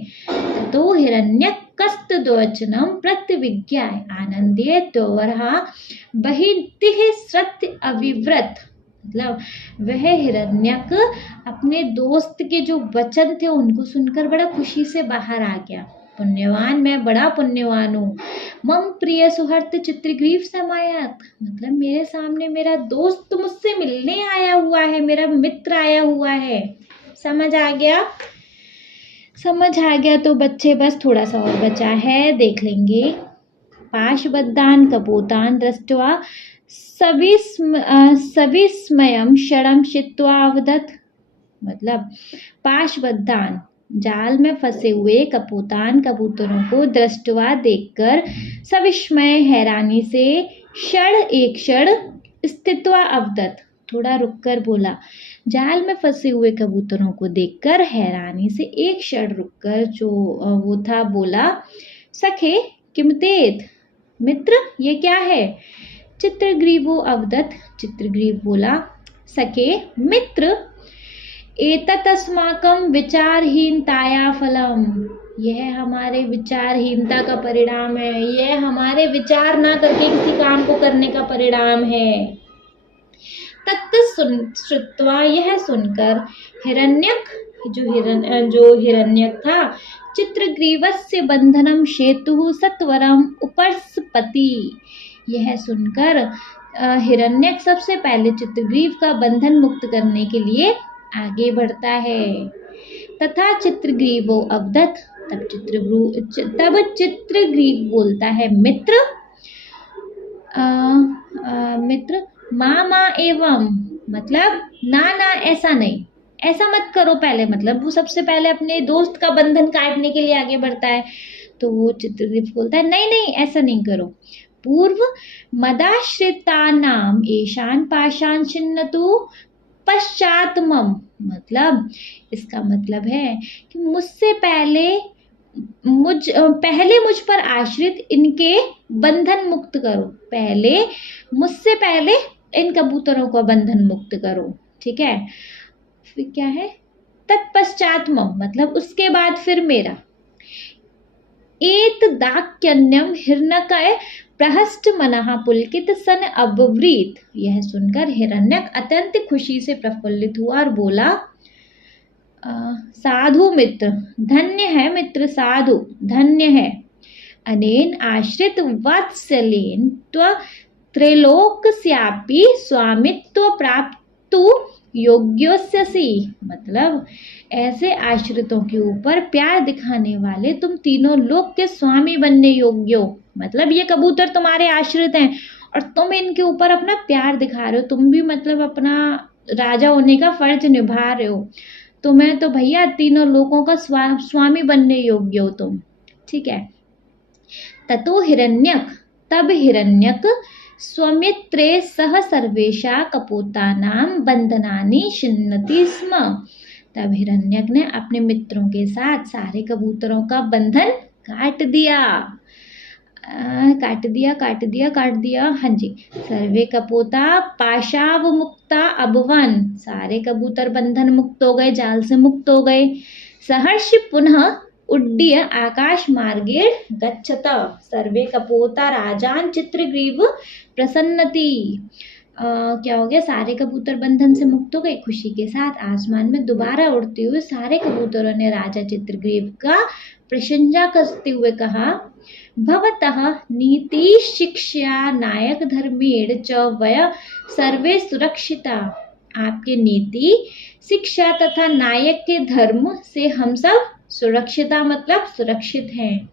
तो हिरण्यक कस्त द्वचनम प्रत्यविज्ञाय आनंदे त्वरहा बहितिः सत्य अविव्रत, मतलब वह हिरण्यक अपने दोस्त के जो वचन थे उनको सुनकर बड़ा खुशी से बाहर आ गया। पुण्यवान, मैं बड़ा पुण्यवान हूँ। मम प्रिय सुहृत चित्रग्रीव समायात, मतलब मेरे सामने मेरा दोस्त मुझसे मिलने आया हुआ है, मेरा मित्र आया हुआ है। समझ आ गया? समझ आ गया तो बच्चे बस थोड़ा सा और बचा है, देख लेंगे। पाशबद्धान कपोतान दृष्ट्वा सविस्मयं क्षणं चित्वा अवदत्, मतलब पाशबद्धान, जाल में फंसे हुए कपोतान कबूतरों को दृष्टवा देखकर सविस्मय हैरानी से एक क्षण स्थित्वा अवदत्, थोड़ा रुककर बोला, जाल में फंसे हुए कबूतरों को देखकर हैरानी से एक क्षण रुककर जो वो था बोला, सखे किमतेत, मित्र ये क्या है? चित्रग्रीवो अवदत्, चित्रग्रीव बोला, सखे मित्र, एततस्माकं विचारहीनताया फलम, यह हमारे विचारहीनता का परिणाम है, यह हमारे विचार ना करके किसी काम को करने का परिणाम है। तत् श्रुत्वा, यह सुनकर हिरण्यक, जो हिरण्यक था, चित्रग्रीवस्य बंधनम शेतु सत्वरम उपस्पति, यह सुनकर हिरण्यक सबसे पहले चित्रग्रीव का बंधन मुक्त करने के लिए आगे बढ़ता है। तथा चित्रग्रीवो अवदत, तब चित्रग्रीव बोलता है, मित्र मित्र माँ एवं, मतलब ना ऐसा नहीं, ऐसा मत करो पहले, मतलब वो सबसे पहले अपने दोस्त का बंधन काटने के लिए आगे बढ़ता है। तो वो चित्रग्रीव बोलता है नहीं ऐसा नहीं करो। पूर्व मदाश्रिता नाम ईशान पाषाण छिन्नतु पश्चात्मम, मतलब इसका मतलब है कि मुझसे पहले मुझ पर आश्रित इनके बंधन मुक्त करो, पहले मुझसे पहले इन कबूतरों का बंधन मुक्त करो, ठीक है। फिर क्या है, तत्पश्चात्मम, मतलब उसके बाद फिर मेरा। एत दाक्यन्यम हिरण्यक प्रहस्त मनः पुलकित सन अब्रवीत, यह सुनकर हिरण्यक अत्यंत खुशी से प्रफुल्लित हुआ और बोला, साधु मित्र, धन्य है मित्र, साधु धन्य है। अनेन आश्रित वात्सल्येन त्रैलोक्यस्यापि स्वामित्व प्राप्तु योग्योस्यसि, मतलब ऐसे आश्रितों के ऊपर प्यार दिखाने वाले तुम तीनों लोक के स्वामी बनने योग्य हो, मतलब ये कबूतर तुम्हारे आश्रित हैं और तुम इनके ऊपर अपना प्यार दिखा रहे हो, तुम भी मतलब अपना राजा होने का फर्ज निभा रहे हो, तुम्हें तो भैया तीनों लोगों का स्वामी बनने योग्य हो तुम, ठीक है। ततो हिरण्यक, तब हिरण्यक स्वमित्रे सह सर्वेशा कपोतानां बंधनानि छिन्नति स्म, तब हिरण्यक ने अपने मित्रों के साथ सारे कबूतरों का बंधन काट दिया, हाँ जी। सर्वे कपोता पाशाव मुक्ता अभवन, सारे कबूतर बंधन मुक्त हो गए, जाल से मुक्त हो गए। सहर्ष पुनः उड्डीय आकाश मार्गे गच्छत, सर्वे कपोता राजान चित्रग्रीव प्रसन्नति, क्या हो गया, सारे कबूतर बंधन से मुक्त हो गए, खुशी के साथ आसमान में दोबारा उड़ते हुए सारे कबूतरों ने राजा चित्रग्रीव का प्रशंसा करते हुए कहा, भवतः नीति शिक्षा नायक धर्मेण च वय सर्वे सुरक्षिता, आपके नीति शिक्षा तथा नायक के धर्म से हम सब सुरक्षिता, मतलब सुरक्षित हैं।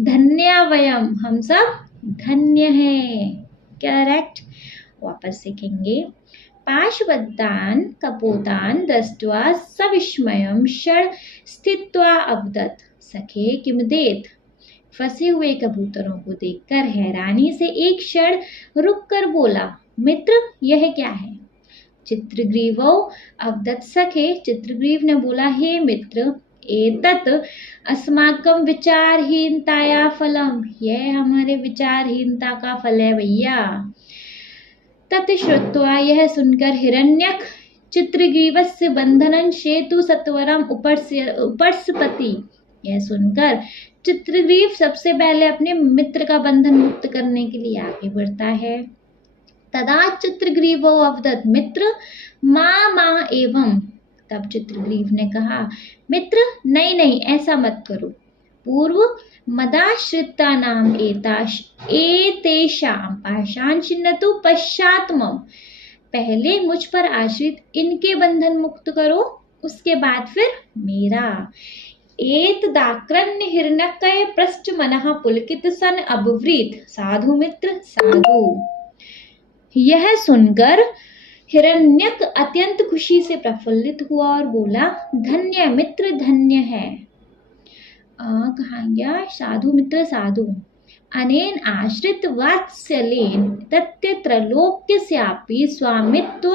धन्या वयम, हम सब धन्य हैं, करेक्ट। वापस सीखेंगे। पाशबद्धान कपोतान दृष्ट्वा सविस्मयं षड स्थित्वा अवदत, सखे किमदेत, फंसे हुए कबूतरों को देखकर हैरानी से एक क्षण रुककर बोला, मित्र यह क्या है। चित्रग्रीवो अवदत, सखे चित्रग्रीव ने बोला, हे मित्र, एतत् अस्माकं विचारहीनताया फलम, यह हमारे विचारहीनता का फल है भैया। तत् श्रुत्वा, यह सुनकर हिरण्यक चित्रग्रीवस्य बंधनं शेतु सत्वरम उपस्पति, यह सुनकर चित्रग्रीव सबसे पहले अपने मित्र का बंधन मुक्त करने के लिए आगे बढ़ता है। तदा चित्रग्रीवो अवदत, मित्र माँ एवं, तब चित्रग्रीव ने कहा, मित्र नहीं ऐसा मत करो। पूर्व मदाश्रिता नाम एतेषां पाषाण छिन्नतु पश्चात्मम, पहले मुझ पर आश्रित इनके बंधन मुक्त करो, उसके बाद फिर मेरा। एत दाक्रन्य हिरण्यकय पृष्ठ मनः पुलकित सन अब्रवीत, साधु मित्र साधु। यह सुनकर हिरण्यक अत्यंत खुशी से प्रफुल्लित हुआ और बोला, धन्य मित्र धन्य है। कहाँ गया, साधु मित्र साधु। अनेन आश्रित वात्सल्येन तत्य त्रैलोक्यस्यापि स्वामित्व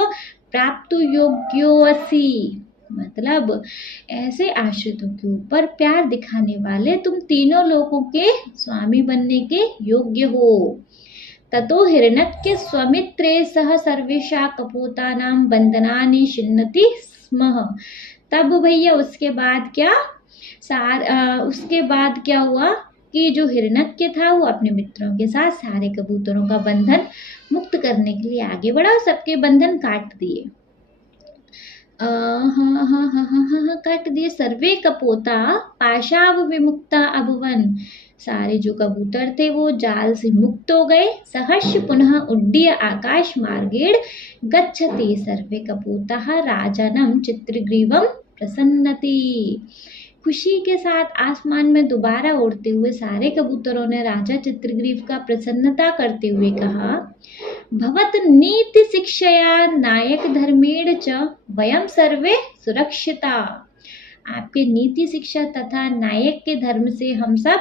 प्राप्तु योग्योऽसि, मतलब ऐसे आश्रितों के ऊपर प्यार दिखाने वाले तुम तीनों लोगों के स्वामी बनने के योग्य हो। ततो हिरण्यक स्वमित्रे सह सर्वेषा कपोतानां बंधनानि छिन्नति स्म। तब भैया उसके बाद क्या हुआ कि जो हिरण्यक था वो अपने मित्रों के साथ सारे कबूतरों का बंधन मुक्त करने के लिए आगे बढ़ा और सबके बंधन काट दिए। काट दिए। सर्वे कपोता पाशाव विमुक्ता अभवन। सारे जो कबूतर थे वो जाल से मुक्त हो गए। सहर्ष पुनः उड्डीय आकाश मार्गेण गच्छति सर्वे कपोताः राजानं चित्रग्रीवं प्रसन्नति। खुशी के साथ आसमान में दोबारा उड़ते हुए सारे कबूतरों ने राजा चित्रग्रीव का प्रसन्नता करते हुए कहा, भवत नीति शिक्षया नायक धर्मेण च वयम सर्वे सुरक्षिता। आपके नीति शिक्षा तथा नायक के धर्म से हम सब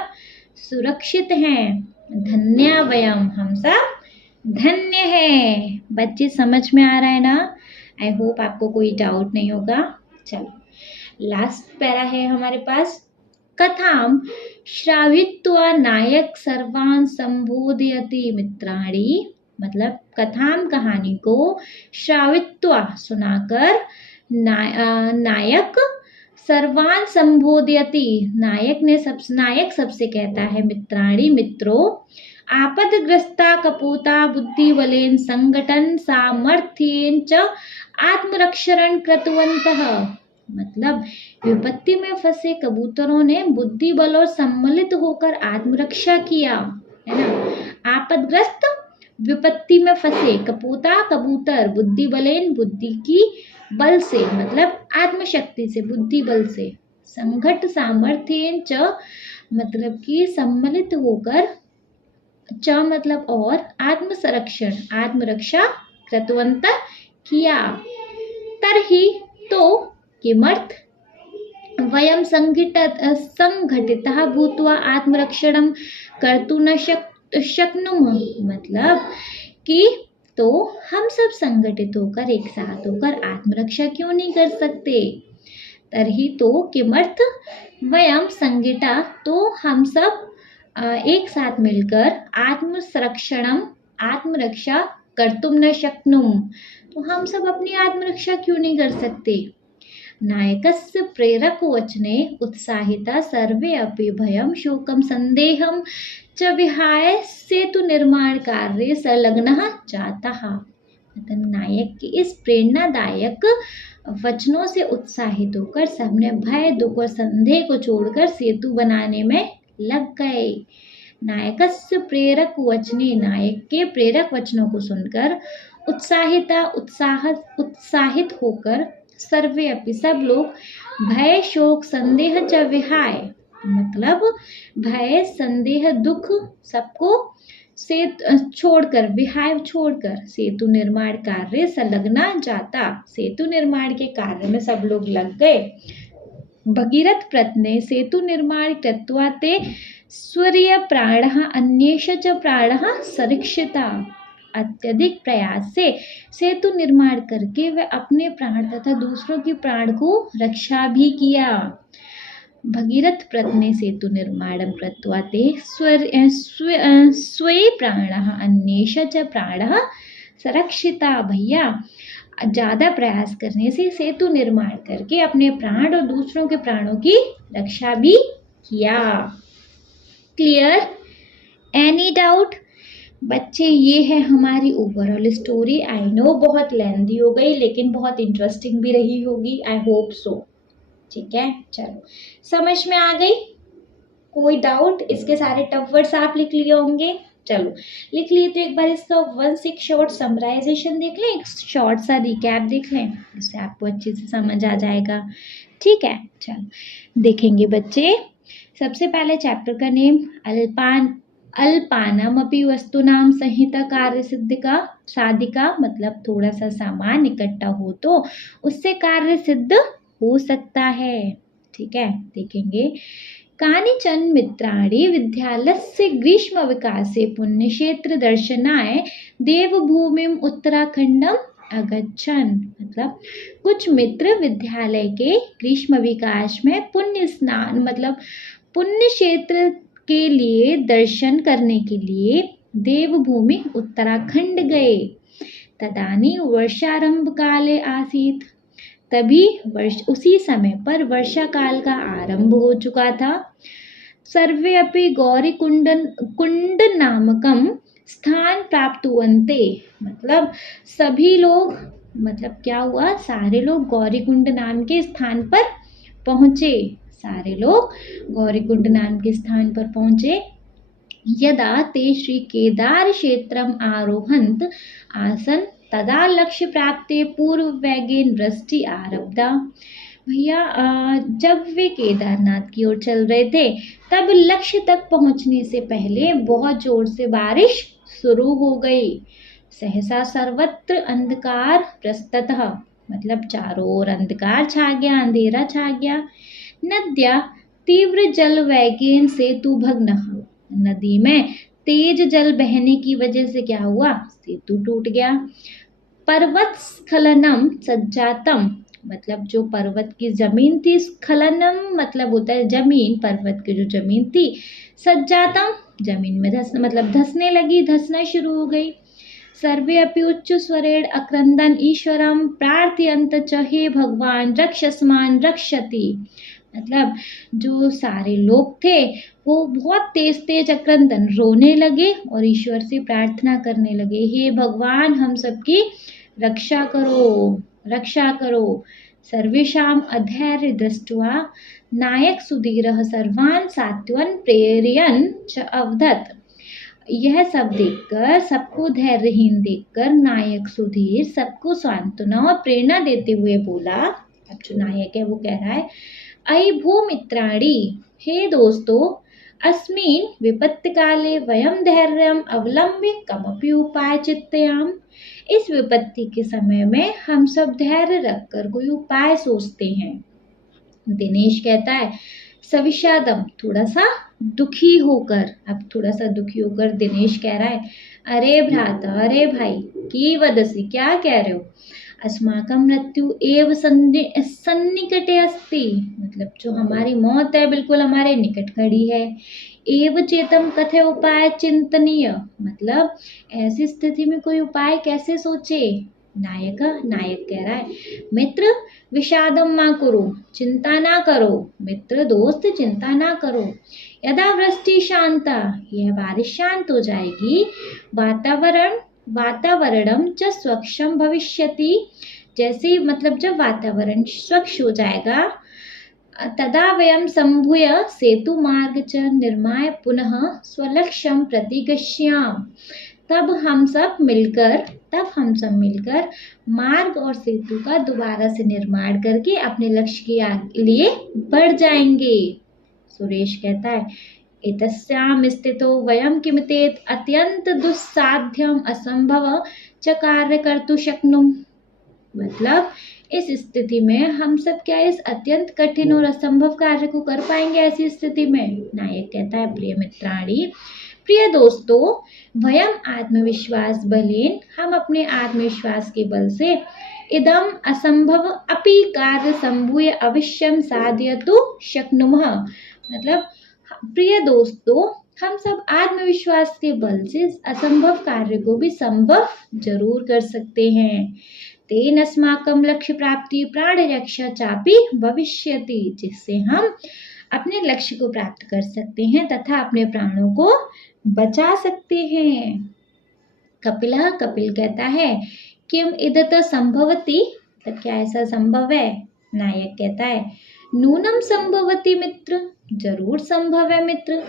सुरक्षित हैं। धन्य वयम, हम सब धन्य हैं। बच्चे समझ में आ रहा है ना? आई होप आपको कोई डाउट नहीं होगा। चलो लास्ट पैरा है हमारे पास। कथाम श्रावित्वा नायक सर्वान् संबोधयति मित्राणि। मतलब कथाम कहानी को श्रावित्वा सुनाकर नायक सर्वान् संबोधयति नायक सबसे कहता है मित्राणि मित्रों। आपदग्रस्ता कपोता बुद्धिबलेन संगठन सामर्थ्येन च आत्मरक्षण कृतवन्तः। मतलब विपत्ति में फंसे कबूतरों ने बुद्धि बल और सम्मिलित होकर आत्मरक्षा किया, है ना। आपदग्रस्त विपत्ति में फंसे, कपोता कबूतर, बुद्धि बलेन बुद्धि की बल से मतलब आत्मशक्ति से, बुद्धि बल से, संघट सामर्थ्येन च मतलब कि सम्मिलित होकर, च मतलब और, आत्मरक्षा कृतवंत किया। तरहि तो किमर्थ वयं संघटितः भूत्वा आत्मरक्षणं कर्तुं न शक्नुमः। मतलब कि तो हम सब संगठित होकर एक साथ होकर आत्मरक्षा क्यों नहीं कर सकते। तरहि तो किमर्थ वयं संघटिता, तो हम सब एक साथ मिलकर आत्मरक्षा कर्तुं न शक्नुम, तो हम सब अपनी आत्मरक्षा क्यों नहीं कर सकते। नायकस्य प्रेरक वचने उत्साहिता सर्वे अपि भयं शोकं संदेहं च विहाय सेतु निर्माण कार्ये संलग्नः जाताः। मतलब नायक की इस प्रेरणादायक वचनों से उत्साहित होकर सबने भय दुख और संदेह को छोड़कर सेतु बनाने में लग गए। नायकस्य प्रेरक वचने, नायक के प्रेरक वचनों को सुनकर उत्साहित होकर सर्वे अपि सब लोग भय शोक संदेह च विहाय, मतलब भय संदेह दुख सबको से छोड़कर, विहाय छोड़कर सेतु निर्माण कार्य संलग्ना जाता, सेतु निर्माण के कार्य में सब लोग लग गए। भगीरथ प्रत्ने सेतु निर्माण कृत्वा ते स्वर्य प्राणः अन्येष च प्राणः संरक्षिता। अत्यधिक प्रयास से सेतु निर्माण करके वे अपने प्राण तथा दूसरों के प्राण को रक्षा भी किया। भगीरथ प्रत्ने सेतु निर्माणं कृत्वा ते स्वे प्राणः अन्येष च प्राणः संरक्षिता। भैया ज़्यादा प्रयास करने से सेतु निर्माण करके अपने प्राण और दूसरों के प्राणों की रक्षा भी किया। क्लियर? Any doubt? बच्चे ये है हमारी ओवरऑल स्टोरी। आई नो बहुत लेंथी हो गई लेकिन बहुत इंटरेस्टिंग भी रही होगी। I hope so. ठीक है, चलो समझ में आ गई? कोई डाउट? इसके सारे टफ वर्ड्स आप लिख लिए होंगे। चलो लिख लिए तो एक बार इसका वंस एक शॉर्ट समराइजेशन देख लें, एक शॉर्ट सा रिकैप देख लें, इससे आपको अच्छे से समझ आ जाएगा। ठीक है, चलो देखेंगे बच्चे। सबसे पहले चैप्टर का नेम अल्पानामपि वस्तुनाम संहिता कार्य सिद्धिका साधिका, मतलब थोड़ा सा सामान इकट्ठा हो तो उससे कार्य सिद्ध हो सकता है। ठीक है, देखेंगे। कानिचन मित्राणि विद्यालयस्य ग्रीष्मविकासे पुण्यक्षेत्र दर्शनाय देवभूमिम उत्तराखंडम अगच्छन्। मतलब कुछ मित्र विद्यालय के ग्रीष्म विकास में पुण्य स्नान मतलब पुण्य क्षेत्र के लिए दर्शन करने के लिए देवभूमि उत्तराखंड गए। तदानीं वर्षारंभ काले आसीत्। तभी उसी समय पर वर्षा काल का आरंभ हो चुका था। सर्वे अपि गौरी कुंड नामकम स्थान प्राप्त हुवन्ते, मतलब सभी लोग, मतलब क्या हुआ, सारे लोग गौरीकुंड नाम के स्थान पर पहुंचे। सारे लोग गौरीकुंड नाम के स्थान पर पहुंचे। यदा ते श्री केदार क्षेत्रम आरोहंत आसन तदा लक्ष्य प्राप्ते पूर्व वेगेन वृष्टि आरब्धा। भैया जब वे केदारनाथ की ओर चल रहे थे तब लक्ष्य तक पहुंचने से पहले बहुत जोर से बारिश शुरू हो गई। सहसा सर्वत्र अंधकार प्रस्ततः, मतलब चारों ओर अंधकार छा गया, अंधेरा छा गया। नद्या तीव्र जल वैगेन सेतु भग्न, नदी में तेज जल बहने की वजह से क्या हुआ, सेतु टूट गया। पर्वत स्खलनम सज्जातम, मतलब जो पर्वत की जमीन थी, स्खलनम मतलब होता है जमीन, पर्वत की जो जमीन थी, सज्जातम जमीन में मतलब धंसने लगी, धंसना शुरू हो गई। सर्वे अपि उच्च स्वरेण अक्रंदन ईश्वरम प्रार्थयंत च हे भगवान रक्षस्मान रक्षति, मतलब जो सारे लोग थे वो बहुत तेज तेज अक्रंदन रोने लगे और ईश्वर से प्रार्थना करने लगे, हे भगवान हम सबकी रक्षा करो, रक्षा करो। सर्वेषाम अधैर्य दृष्ट्वा नायक सुधीरः सर्वान् सात्वन प्रेरयन् च अवदत्। यह सब देखकर, सबको धैर्यहीन देखकर नायक सुधीर सबको सांत्वना और प्रेरणा देते हुए बोला। अब जो नायक है वो कह रहा है, अयि भूमित्राणि, हे दोस्तों, अस्मिन् विपत्ति काले वयम धैर्यम अवलंब्य कमपि उपाय चिंतयाम। इस विपत्ति के समय में हम सब धैर्य रखकर कोई उपाय सोचते हैं। दिनेश कहता है, सविषादम, थोड़ा सा दुखी होकर, अब थोड़ा सा दुखी होकर दिनेश कह रहा है, अरे भ्राता, अरे भाई, की वदसी, क्या कह रहे हो, अस्माकं मृत्यु एव सन्निकटे अस्ति, मतलब जो हमारी मौत है बिल्कुल हमारे निकट खड़ी है। एव चेतम कथे उपाय चिंतनीय, मतलब ऐसी स्थिति में कोई उपाय कैसे सोचे। नायक कह रहा है, मित्र विषादम मा करो, चिंता ना करो, मित्र दोस्त चिंता ना करो। यदा वृष्टि शांता, यह बारिश शांत हो जाएगी, वातावरणम च स्वच्छम भविष्यति, जैसे मतलब जब वातावरण स्वच्छ हो जाएगा, तदा वयम संभूय सेतु मार्ग च निर्माय पुनः स्वलक्ष्यम प्रति गच्छाम, तब हम सब मिलकर मार्ग और सेतु का दोबारा से निर्माण करके अपने लक्ष्य के लिए बढ़ जाएंगे। सुरेश कहता है, एतस्याम स्थितो वयम किमितेत अत्यंत दुस्साध्यम असंभव च कार्य कर्तुं शक्नुम, मतलब इस स्थिति में हम सब क्या इस अत्यंत कठिन और असंभव कार्य को कर पाएंगे ऐसी स्थिति में। नायक कहता है, प्रिय मित्राणि, प्रिय दोस्तों, वयम आत्मविश्वास बलेन, हम अपने आत्मविश्वास के बल से इदम असंभव अपि कार्य संभूय अवश्यम साधयतु शक्नुमः, मतलब प्रिय दोस्तों, हम सब आत्मविश्वास के बल से असंभव कार्य को भी संभव जरूर कर सकते हैं। तेन अस्माकं लक्ष्य प्राप्ति प्राण रक्षा चापि भविष्यति, जिससे हम अपने लक्ष्य को प्राप्त कर सकते हैं तथा अपने प्राणों को बचा सकते हैं। कपिल कहता है, किम इदत संभवति, मतलब क्या ऐसा संभव है। नायक कहता है, नूनम संभवति मित्र, जरूर संभव है मित्र।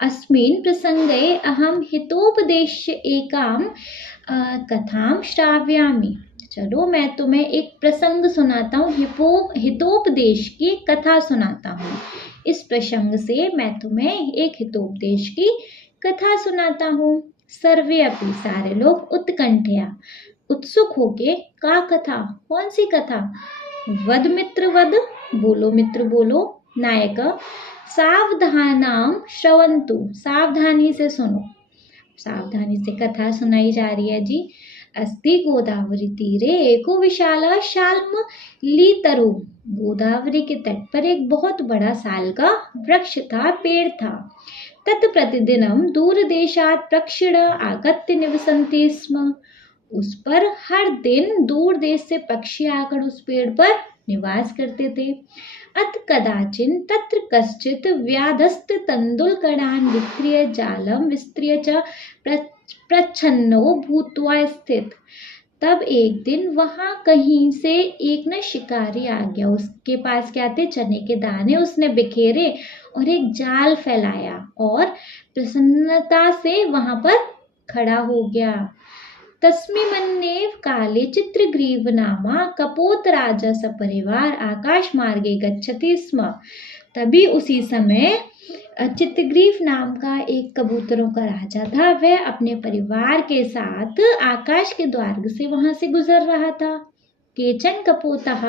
अस्मिन् प्रसंगे अहम हितोपदेश्य एकाम कथाम श्राव्यामि, चलो मैं तुम्हें एक प्रसंग सुनाता हूँ, हितोपदेश की कथा सुनाता हूँ। इस प्रसंग से मैं तुम्हें एक हितोपदेश की कथा सुनाता हूँ। सर्वे अपि, सारे लोग, उत्कंठया, उत्सुक होके, का कथा, कौन सी कथा, वद मित्र वद, बोलो मित्र बोलो। नायक, सावधानाम श्रवन्तु, सावधानी से सुनो, सावधानी से कथा सुनाई जा रही है जी। अस्ति गोदावरी तीरे एको विशाला शाल्म लीतरु, गोदावरी के तट पर एक बहुत बड़ा साल का वृक्ष था, पेड़ था। तत् प्रतिदिनम दूर देशात प्रक्षिण आगत्य निवसन्ति स्म, उस पर हर दिन दूर देश से पक्षी आकर उस पेड़ पर निवास करते थे। अत कदाचिन तत्र कश्चित व्याधस्त तंदुलकणान् विक्रीय जालं विस्तृय च प्रच्छन्नो भूत्वा स्थित। तब एक दिन वहां कहीं से एक न शिकारी आ गया। उसके पास क्या थे? चने के दाने। उसने बिखेरे और एक जाल फैलाया और प्रसन्नता से वहां पर खड़ा हो गया। तस्मिन्नेव काले चित्रग्रीव नामा कपोत राजा सपरिवार आकाश मार्गे गच्छति स्म। तभी उसी समय चित्रग्रीव नाम का एक कबूतरों का राजा था। वह अपने परिवार के साथ आकाश के द्वार से वहां से गुजर रहा था। केचन कपोतः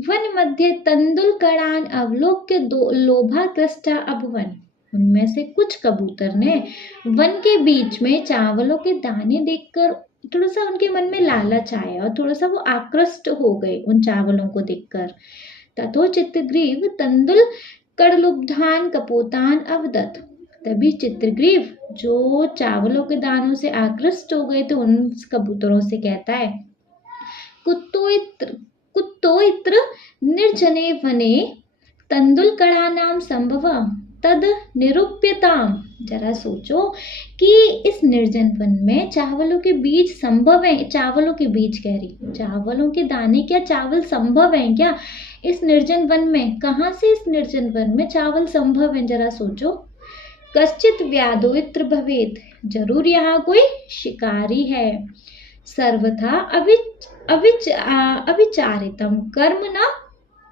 वन मध्य तंदुलकणान् अवलोक्य लोभाकृष्टा अभवन्। उनमें से कुछ कबूतर ने वन के बीच में चावलों के दाने देखकर थोड़ा सा उनके मन में लालच आया और थोड़ा सा वो आकृष्ट हो गए उन चावलों को देखकर। ततो चित्रग्रीव तंदुल कड़लुब्धान कपोतान अवदत। तभी चित्रग्रीव जो चावलों के दानों से आकृष्ट हो गए थे उन कबूतरों से कहता है, कुत्तो इत्र निर्जने वने तंदुलकणानां संभवम् तद निरूप्यताम। जरा सोचो कि इस निर्जन वन में चावलों के बीज संभव है। चावलों के बीज कह रही, चावलों के दाने क्या चावल संभव है क्या इस निर्जन वन में? कहाँ से इस निर्जन वन में चावल संभव है? जरा सोचो। कश्चित व्याधो इत्र भवेत। जरूर यहाँ कोई शिकारी है। सर्वथा अविचारितम कर्म न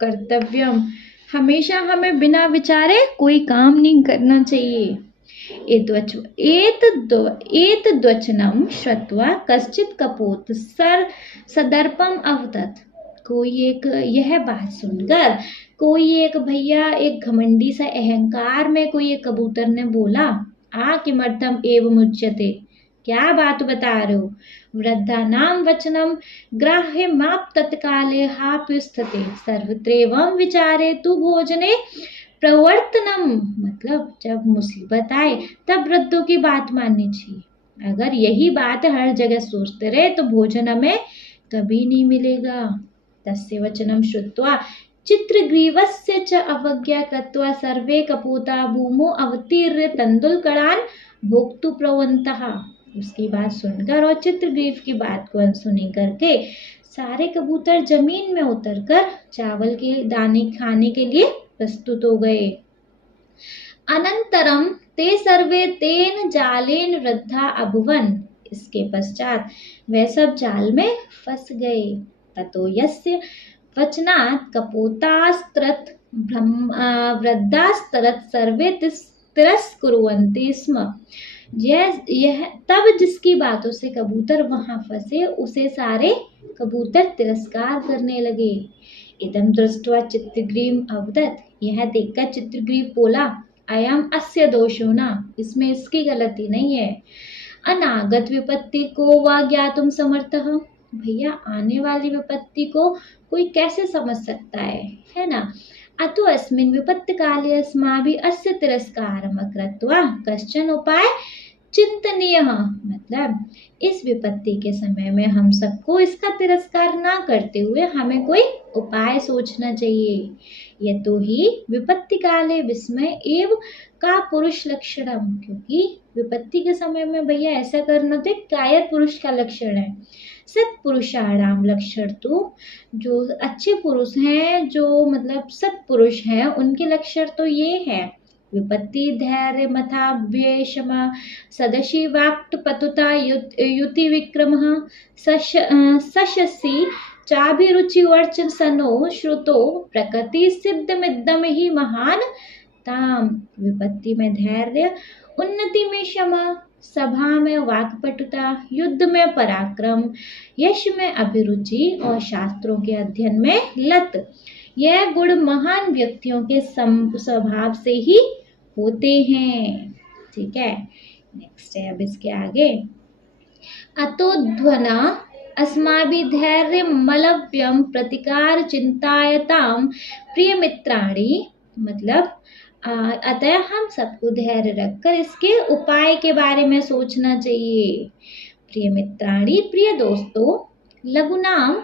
कर्तव्यम। हमेशा हमें बिना विचारे कोई काम नहीं करना चाहिए। एतद्वचनं श्रुत्वा कश्चित् कपोत सदर्पम अवदत्। कोई एक यह बात सुनकर कोई एक भैया एक घमंडी सा अहंकार में कोई एक कबूतर ने बोला, किमर्थम एवं उच्यते। क्या बात बता रहे हो? वृद्धानां वचनं ग्राह्यमाप तत्काले हाप्यस्थिते सर्वत्रैवं विचारे तु भोजने प्रवर्तनम। मतलब जब मुसीबत आए तब वृद्धों की बात माननी चाहिए। अगर यही बात हर जगह सोचते रहे तो भोजन हमें कभी नहीं मिलेगा। तस्य वचनं श्रुत्वा चित्रग्रीवस्य च अवज्ञा कृत्वा सर्वे कपूता भूमौ अवतीर्य तंदुलकणान् भोक्तुं प्रवन्तः। उसकी बात सुनकर और चित्रग्रीव की बात को अनसुनी करके सारे कबूतर जमीन में उतरकर चावल के दाने खाने के लिए प्रस्तुत हो गए। अनंतरम ते सर्वे तेन जालेन वृद्धा अभुवन। इसके पश्चात वे सब जाल में फंस गए। ततो यस्य वचनात् कपोतास्त्रत वृद्धास्तरत सर्वे तिरस्कुर्वन्ति स्म। यह तब जिसकी बातों से कबूतर वहां फंसे उसे सारे कबूतर तिरस्कार करने लगे। इदं दृष्ट्वा चित्रग्रीव अवदत्। यह देखकर चित्रग्रीव बोला, अयम अस्य दोषो न। इसमें इसकी गलती नहीं है। अनागत विपत्ति को वा ज्ञातुम समर्थः। भैया आने वाली विपत्ति को कोई कैसे समझ सकता है ना। अतो अस्मिन् विपत्ति काले अस्माभिः अस्य तिरस्कारम् अकृत्वा कश्चन उपाय चिंतनीय। मतलब इस विपत्ति के समय में हम सबको इसका तिरस्कार ना करते हुए हमें कोई उपाय सोचना चाहिए। यतो ही विपत्ति काले विस्मय एव का पुरुष लक्षणम। क्योंकि विपत्ति के समय में भैया ऐसा करना तो कायर पुरुष का लक्षण है। सत्पुरुषाणाम लक्षण तो जो अच्छे पुरुष हैं, जो मतलब सत्पुरुष हैं, उनके लक्षण तो ये है। विपत्ति धैर्य मथाभ्य क्षमा सदशी वाक्ट पतुता युति विक्रमः सशसी चाभिरुचि वर्चन सनो श्रुतो प्रकृति सिद्धमिद्दम ही महान ताम। विपत्ति में धैर्य, उन्नति में क्षमा, सभा में वाक्पटुता, युद्ध में पराक्रम, यश में अभिरुचि और शास्त्रों के अध्ययन में लत। यह गुण महान व्यक्तियों के स्वभाव से ही होते हैं। ठीक है, नेक्स्ट है अब इसके आगे। अतोध्वना अस्माभिः धैर्य मलव्यम प्रतिकार चिंतायताम प्रिय मित्राणि। मतलब अतः हम सबको धैर्य रखकर इसके उपाय के बारे में सोचना चाहिए। प्रिय मित्राणि, प्रिय दोस्तों, लघुनाम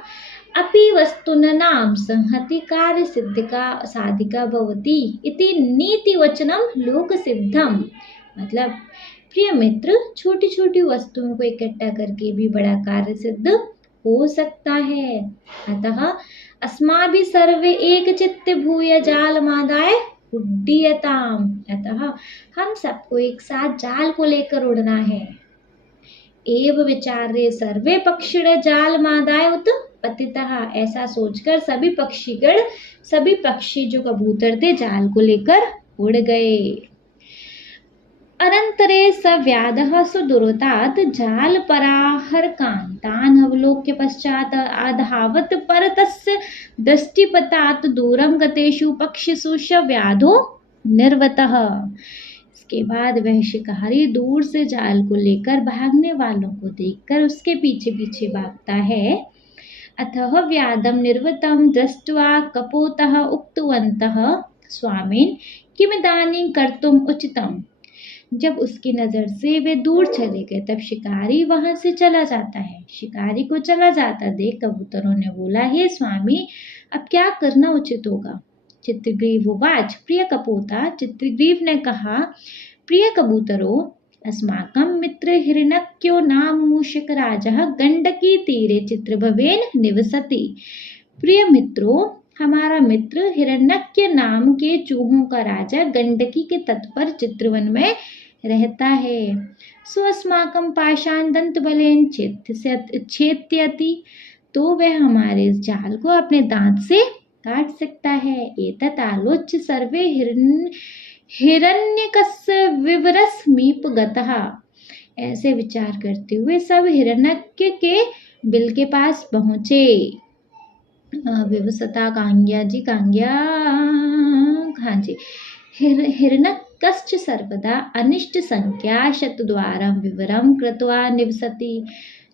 अपि वस्तुनां संहति कार्य सिद्धिका साधिका भवति इति नीति वचनम लोक सिद्धम। मतलब प्रिय मित्र, छोटी छोटी वस्तुओं को इकट्ठा करके भी बड़ा कार्य सिद्ध हो सकता है। अतः अस्माभिः सर्वे एक चित्त भूय जालमादाय उड्डीयताम्। अतः हम सबको एक साथ जाल को लेकर उड़ना है। एव विचार्य सर्वे पक्षिण जालमादाय उत पतितः। ऐसा सोचकर सभी पक्षी जो कबूतर थे जाल को लेकर उड़ गए। अनंतरे स व्याधः सुदुरतात् जालपराहरकान्तान् अवलोक्य पश्चात् अधावत् परतस्य दृष्टिपतात् दूरं गतेषु पक्षिषु स व्याधो निर्वतः। इसके बाद वह शिकारी दूर से जाल को लेकर भागने वालों को देखकर उसके पीछे पीछे भागता है। अतः व्याधं निर्वतं दृष्ट्वा कपोतः उक्तवन्तः स्वामिन् किमिदानीं कर्तुम् उचितम्। जब उसकी नजर से वे दूर चले गए तब शिकारी वहां से चला जाता है। शिकारी को चला जाता देख कबूतरों ने बोला, हे स्वामी, अब क्या करना उचित होगा। चित्रग्रीव उवाच प्रिय कपोता। चित्रग्रीव ने कहा, प्रिय कबूतरों, अस्माकं मित्र हिरण्यक्यो नाम मूषकराजः गंडकी तीरे चित्रभवेन निवसति। प्रिय मित्रों, हमारा मित्र हिरण्यक्य नाम के चूहों का राजा गंडकी के तट पर चित्रवन में रहता है। सो अस्माकं पाषाण दंत बलेन छेत्यति। तो वह हमारे इस जाल को अपने दांत से काट सकता है। एतत् आलोच्य सर्वे हिरण्यकस्य विवरसमीप गतः। ऐसे विचार करते हुए सब हिरण्यक्य के बिल के पास पहुंचे। विवसता कांग्या जी, कांग्या, हाँ जी। हिरण्यकश्च सर्वदा अनिष्ट संख्या शतद्वारं विवरम कृत्वा निवसति।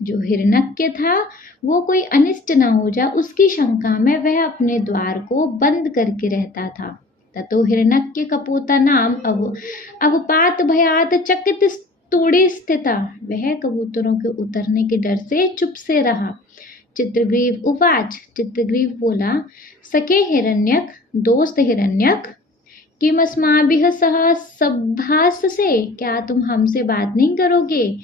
जो हिरण्यक्य था वो कोई अनिष्ट न हो जाए उसकी शंका में वह अपने द्वार को बंद करके रहता था। ततो हिरण्यक्य कपोता नाम अवपात भयात चकित स्तूणे स्थिता। वह कबूतरों के उतरने के डर से चुप से रहा। चित्रग्रीव उवाच। चित्रग्रीव बोला, सखे हिरण्यक, दोस्त हिरण्यक, किम अस्माभिः सह सभाससे। क्या तुम हमसे बात नहीं करोगे।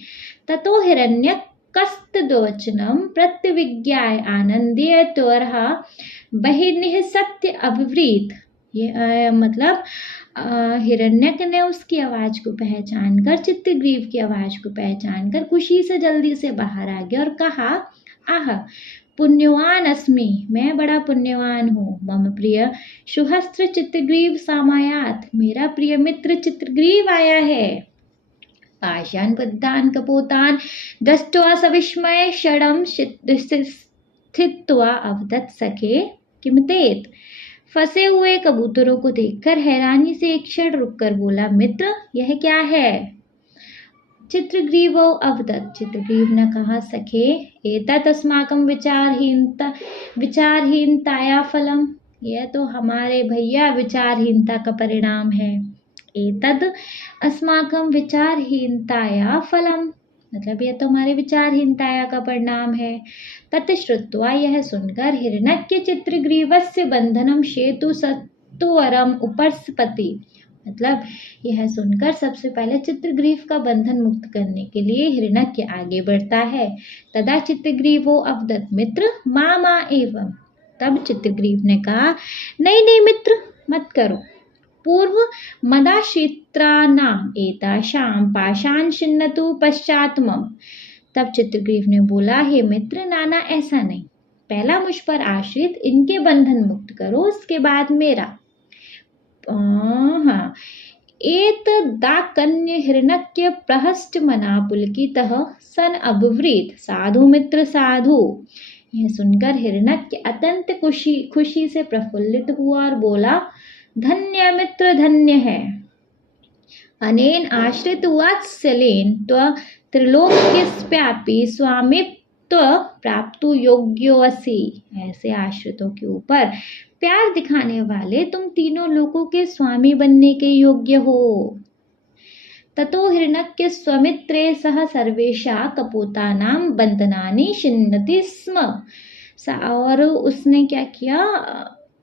ततो हिरण्यक कस्तद्वचनं प्रत्यविज्ञाय आनंदेय त्वरः बहिर्निः सत्य अविवृत। ये मतलब हिरण्यक ने उसकी आवाज को पहचान कर, चित्रग्रीव की आवाज को पहचान कर खुशी से जल्दी से बाहर आ गया और कहा, आह पुण्यवान अस्मि, मैं बड़ा पुण्यवान हूँ। मम प्रिय सुहस्त्र चित्रग्रीव सामायात। मेरा प्रिय मित्र चित्रग्रीव आया है। पाषाण बद्धान कपोतान दृष्ट्वा सविस्मय क्षणं स्थित्वा अवदत् सखे किमतेत। फंसे हुए कबूतरों को देखकर हैरानी से एक क्षण रुककर बोला, मित्र यह क्या है। चित्रग्रीवो अवदत्। चित्रग्रीव ने कहा, सखे एतत् अस्माकं विचारहीनताया फलम। यह तो हमारे भैया विचारहीनता का परिणाम है। एतद् अस्माकं विचारहीनताया फलम, मतलब यह तो हमारे विचारहीनताया का परिणाम है। तत् श्रुत्वा, यह सुनकर, हिरण्यक्य चित्रग्रीवस्य बंधनम शेतु सत्वरम उपस्पति। मतलब यह सुनकर सबसे पहले चित्रग्रीव का बंधन मुक्त करने के लिए हिरण्यक्य आगे बढ़ता है। तदा चित्रग्रीवो अवदत् मित्र मामा एवं। तब चित्रग्रीव ने कहा, नहीं नहीं मित्र, मत करो। पूर्व मदाश्रित्राणाम एतासां पाषाण छिन्नतु पश्चात्मम। तब चित्रग्रीव ने बोला, हे मित्र, नाना ऐसा नहीं, पहला मुझ पर आश्रित इनके बंधन मुक्त करो, उसके बाद मेरा। हाँ, एतदाकन्य हिरण्यक्य प्रहस्ट मना पुलकितः सन अब्रवीत, साधु मित्र साधु। यह सुनकर हिरण्यक्य अत्यंत खुशी से प्रफुल्लित हुआ और बोला, धन्य मित्र धन्य है। अनेन आश्रित वात्सल्येन त्रिलोक्यस्यापि स्वामित्व प्राप्तु योग्योऽसि। ऐसे आश्रितों के ऊपर प्यार दिखाने वाले तुम तीनों लोगों के स्वामी बनने के योग्य हो। ततो हिरण्यक्य स्वमित्रे सह सर्वेषां कपोतानां बन्धनानि छिन्नति स्म। और उसने क्या किया,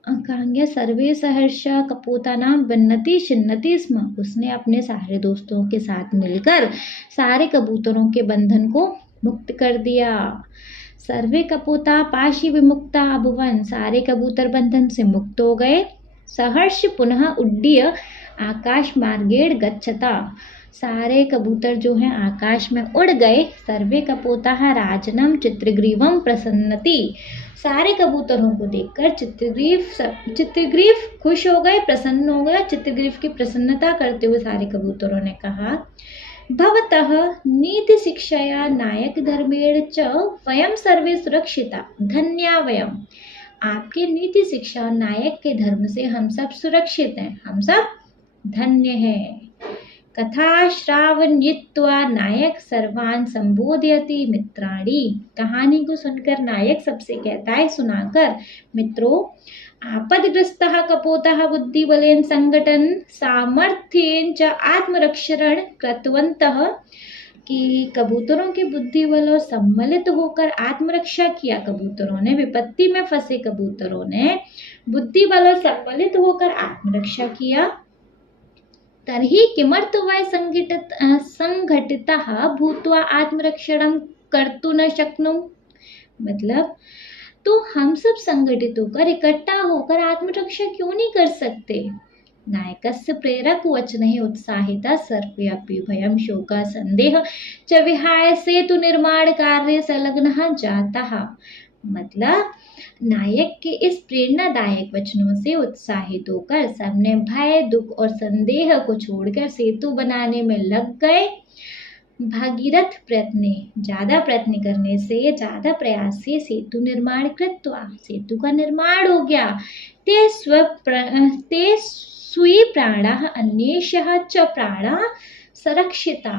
कहेंगे सर्वे सहर्ष कपोतानाम बन्नति छिन्नति स्म। उसने अपने सारे दोस्तों के साथ मिलकर सारे कबूतरों के बंधन को मुक्त कर दिया। सर्वे कपोता पाशी विमुक्ता अभुवन, सारे कबूतर बंधन से मुक्त हो गए। सहर्ष पुनः उड्डीय आकाश मार्गेण गच्छता, सारे कबूतर जो हैं आकाश में उड़ गए। सर्वे कपोता राजनम चित्रग्रीवम प्रसन्नति, सारे कबूतरों को देखकर चित्रग्रीव खुश हो गए, प्रसन्न हो गया। चित्रग्रीव की प्रसन्नता करते हुए सारे कबूतरों ने कहा, भवतः नीति शिक्षया नायक धर्मेण च वयम सर्वे सुरक्षिता धन्या वयम। आपके नीति शिक्षा नायक के धर्म से हम सब सुरक्षित हैं, हम सब धन्य हैं। कथा श्रावयित्वा नायक सर्वान् संबोधयति मित्राणि, कहानी को सुनकर नायक सबसे कहता है सुनाकर, मित्रों आपदग्रस्तः कपोतः बुद्धिबलेन संघटन सामर्थ्येन च आत्मरक्षण कृतवन्तः, कि कबूतरों के बुद्धि बल और सम्मिलित होकर आत्मरक्षा किया। कबूतरों ने, विपत्ति में फंसे कबूतरों ने बुद्धि बल और सम्मिलित होकर आत्मरक्षा किया। तर्हि किमर्थं वै संघटितः भूत्वा आत्मरक्षणं कर्तुं न शक्नुम, मतलब तो हम सब संगठित होकर इकट्ठा होकर आत्मरक्षा क्यों नहीं कर सकते। नायकस्य प्रेरक वचनैः उत्साहितः सर्वे अपि भयं शोकः संदेह च विहाय सेतु निर्माण कार्ये संलग्नः जातः, मतलब नायक के इस प्रेरणादायक वचनों से उत्साहित होकर सबने भय दुख और संदेह को छोड़कर सेतु बनाने में लग गए। भागीरथ प्रयत्न, ज्यादा प्रयत्न करने से, ज्यादा प्रयास से सेतु निर्माण कृत्वा, सेतु का निर्माण हो गया। ते स्वी प्राणाः अन्येषः च प्राणाः संरक्षिता,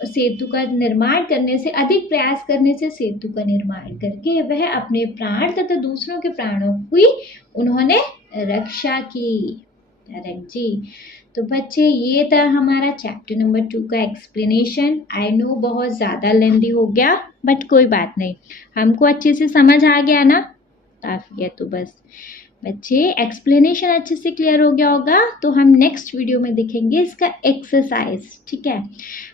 सेतु का निर्माण करने से, अधिक प्रयास करने से सेतु का निर्माण करके वह अपने प्राण तथा दूसरों के प्राणों की उन्होंने रक्षा की। करेक्ट जी। तो बच्चे ये था हमारा चैप्टर नंबर 2 का एक्सप्लेनेशन। आई नो बहुत ज़्यादा लेंदी हो गया, बट कोई बात नहीं, हमको अच्छे से समझ आ गया ना, काफ़ी है। तो बस बच्चे एक्सप्लेनेशन अच्छे से क्लियर हो गया होगा, तो हम नेक्स्ट वीडियो में देखेंगे इसका एक्सरसाइज, ठीक है।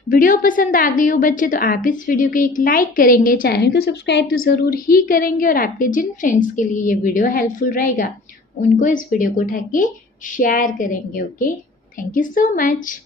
वीडियो पसंद आ गई हो बच्चे तो आप इस वीडियो को एक लाइक करेंगे, चैनल को सब्सक्राइब तो ज़रूर ही करेंगे, और आपके जिन फ्रेंड्स के लिए ये वीडियो हेल्पफुल रहेगा उनको इस वीडियो को उठा के शेयर करेंगे। Okay, thank you so much.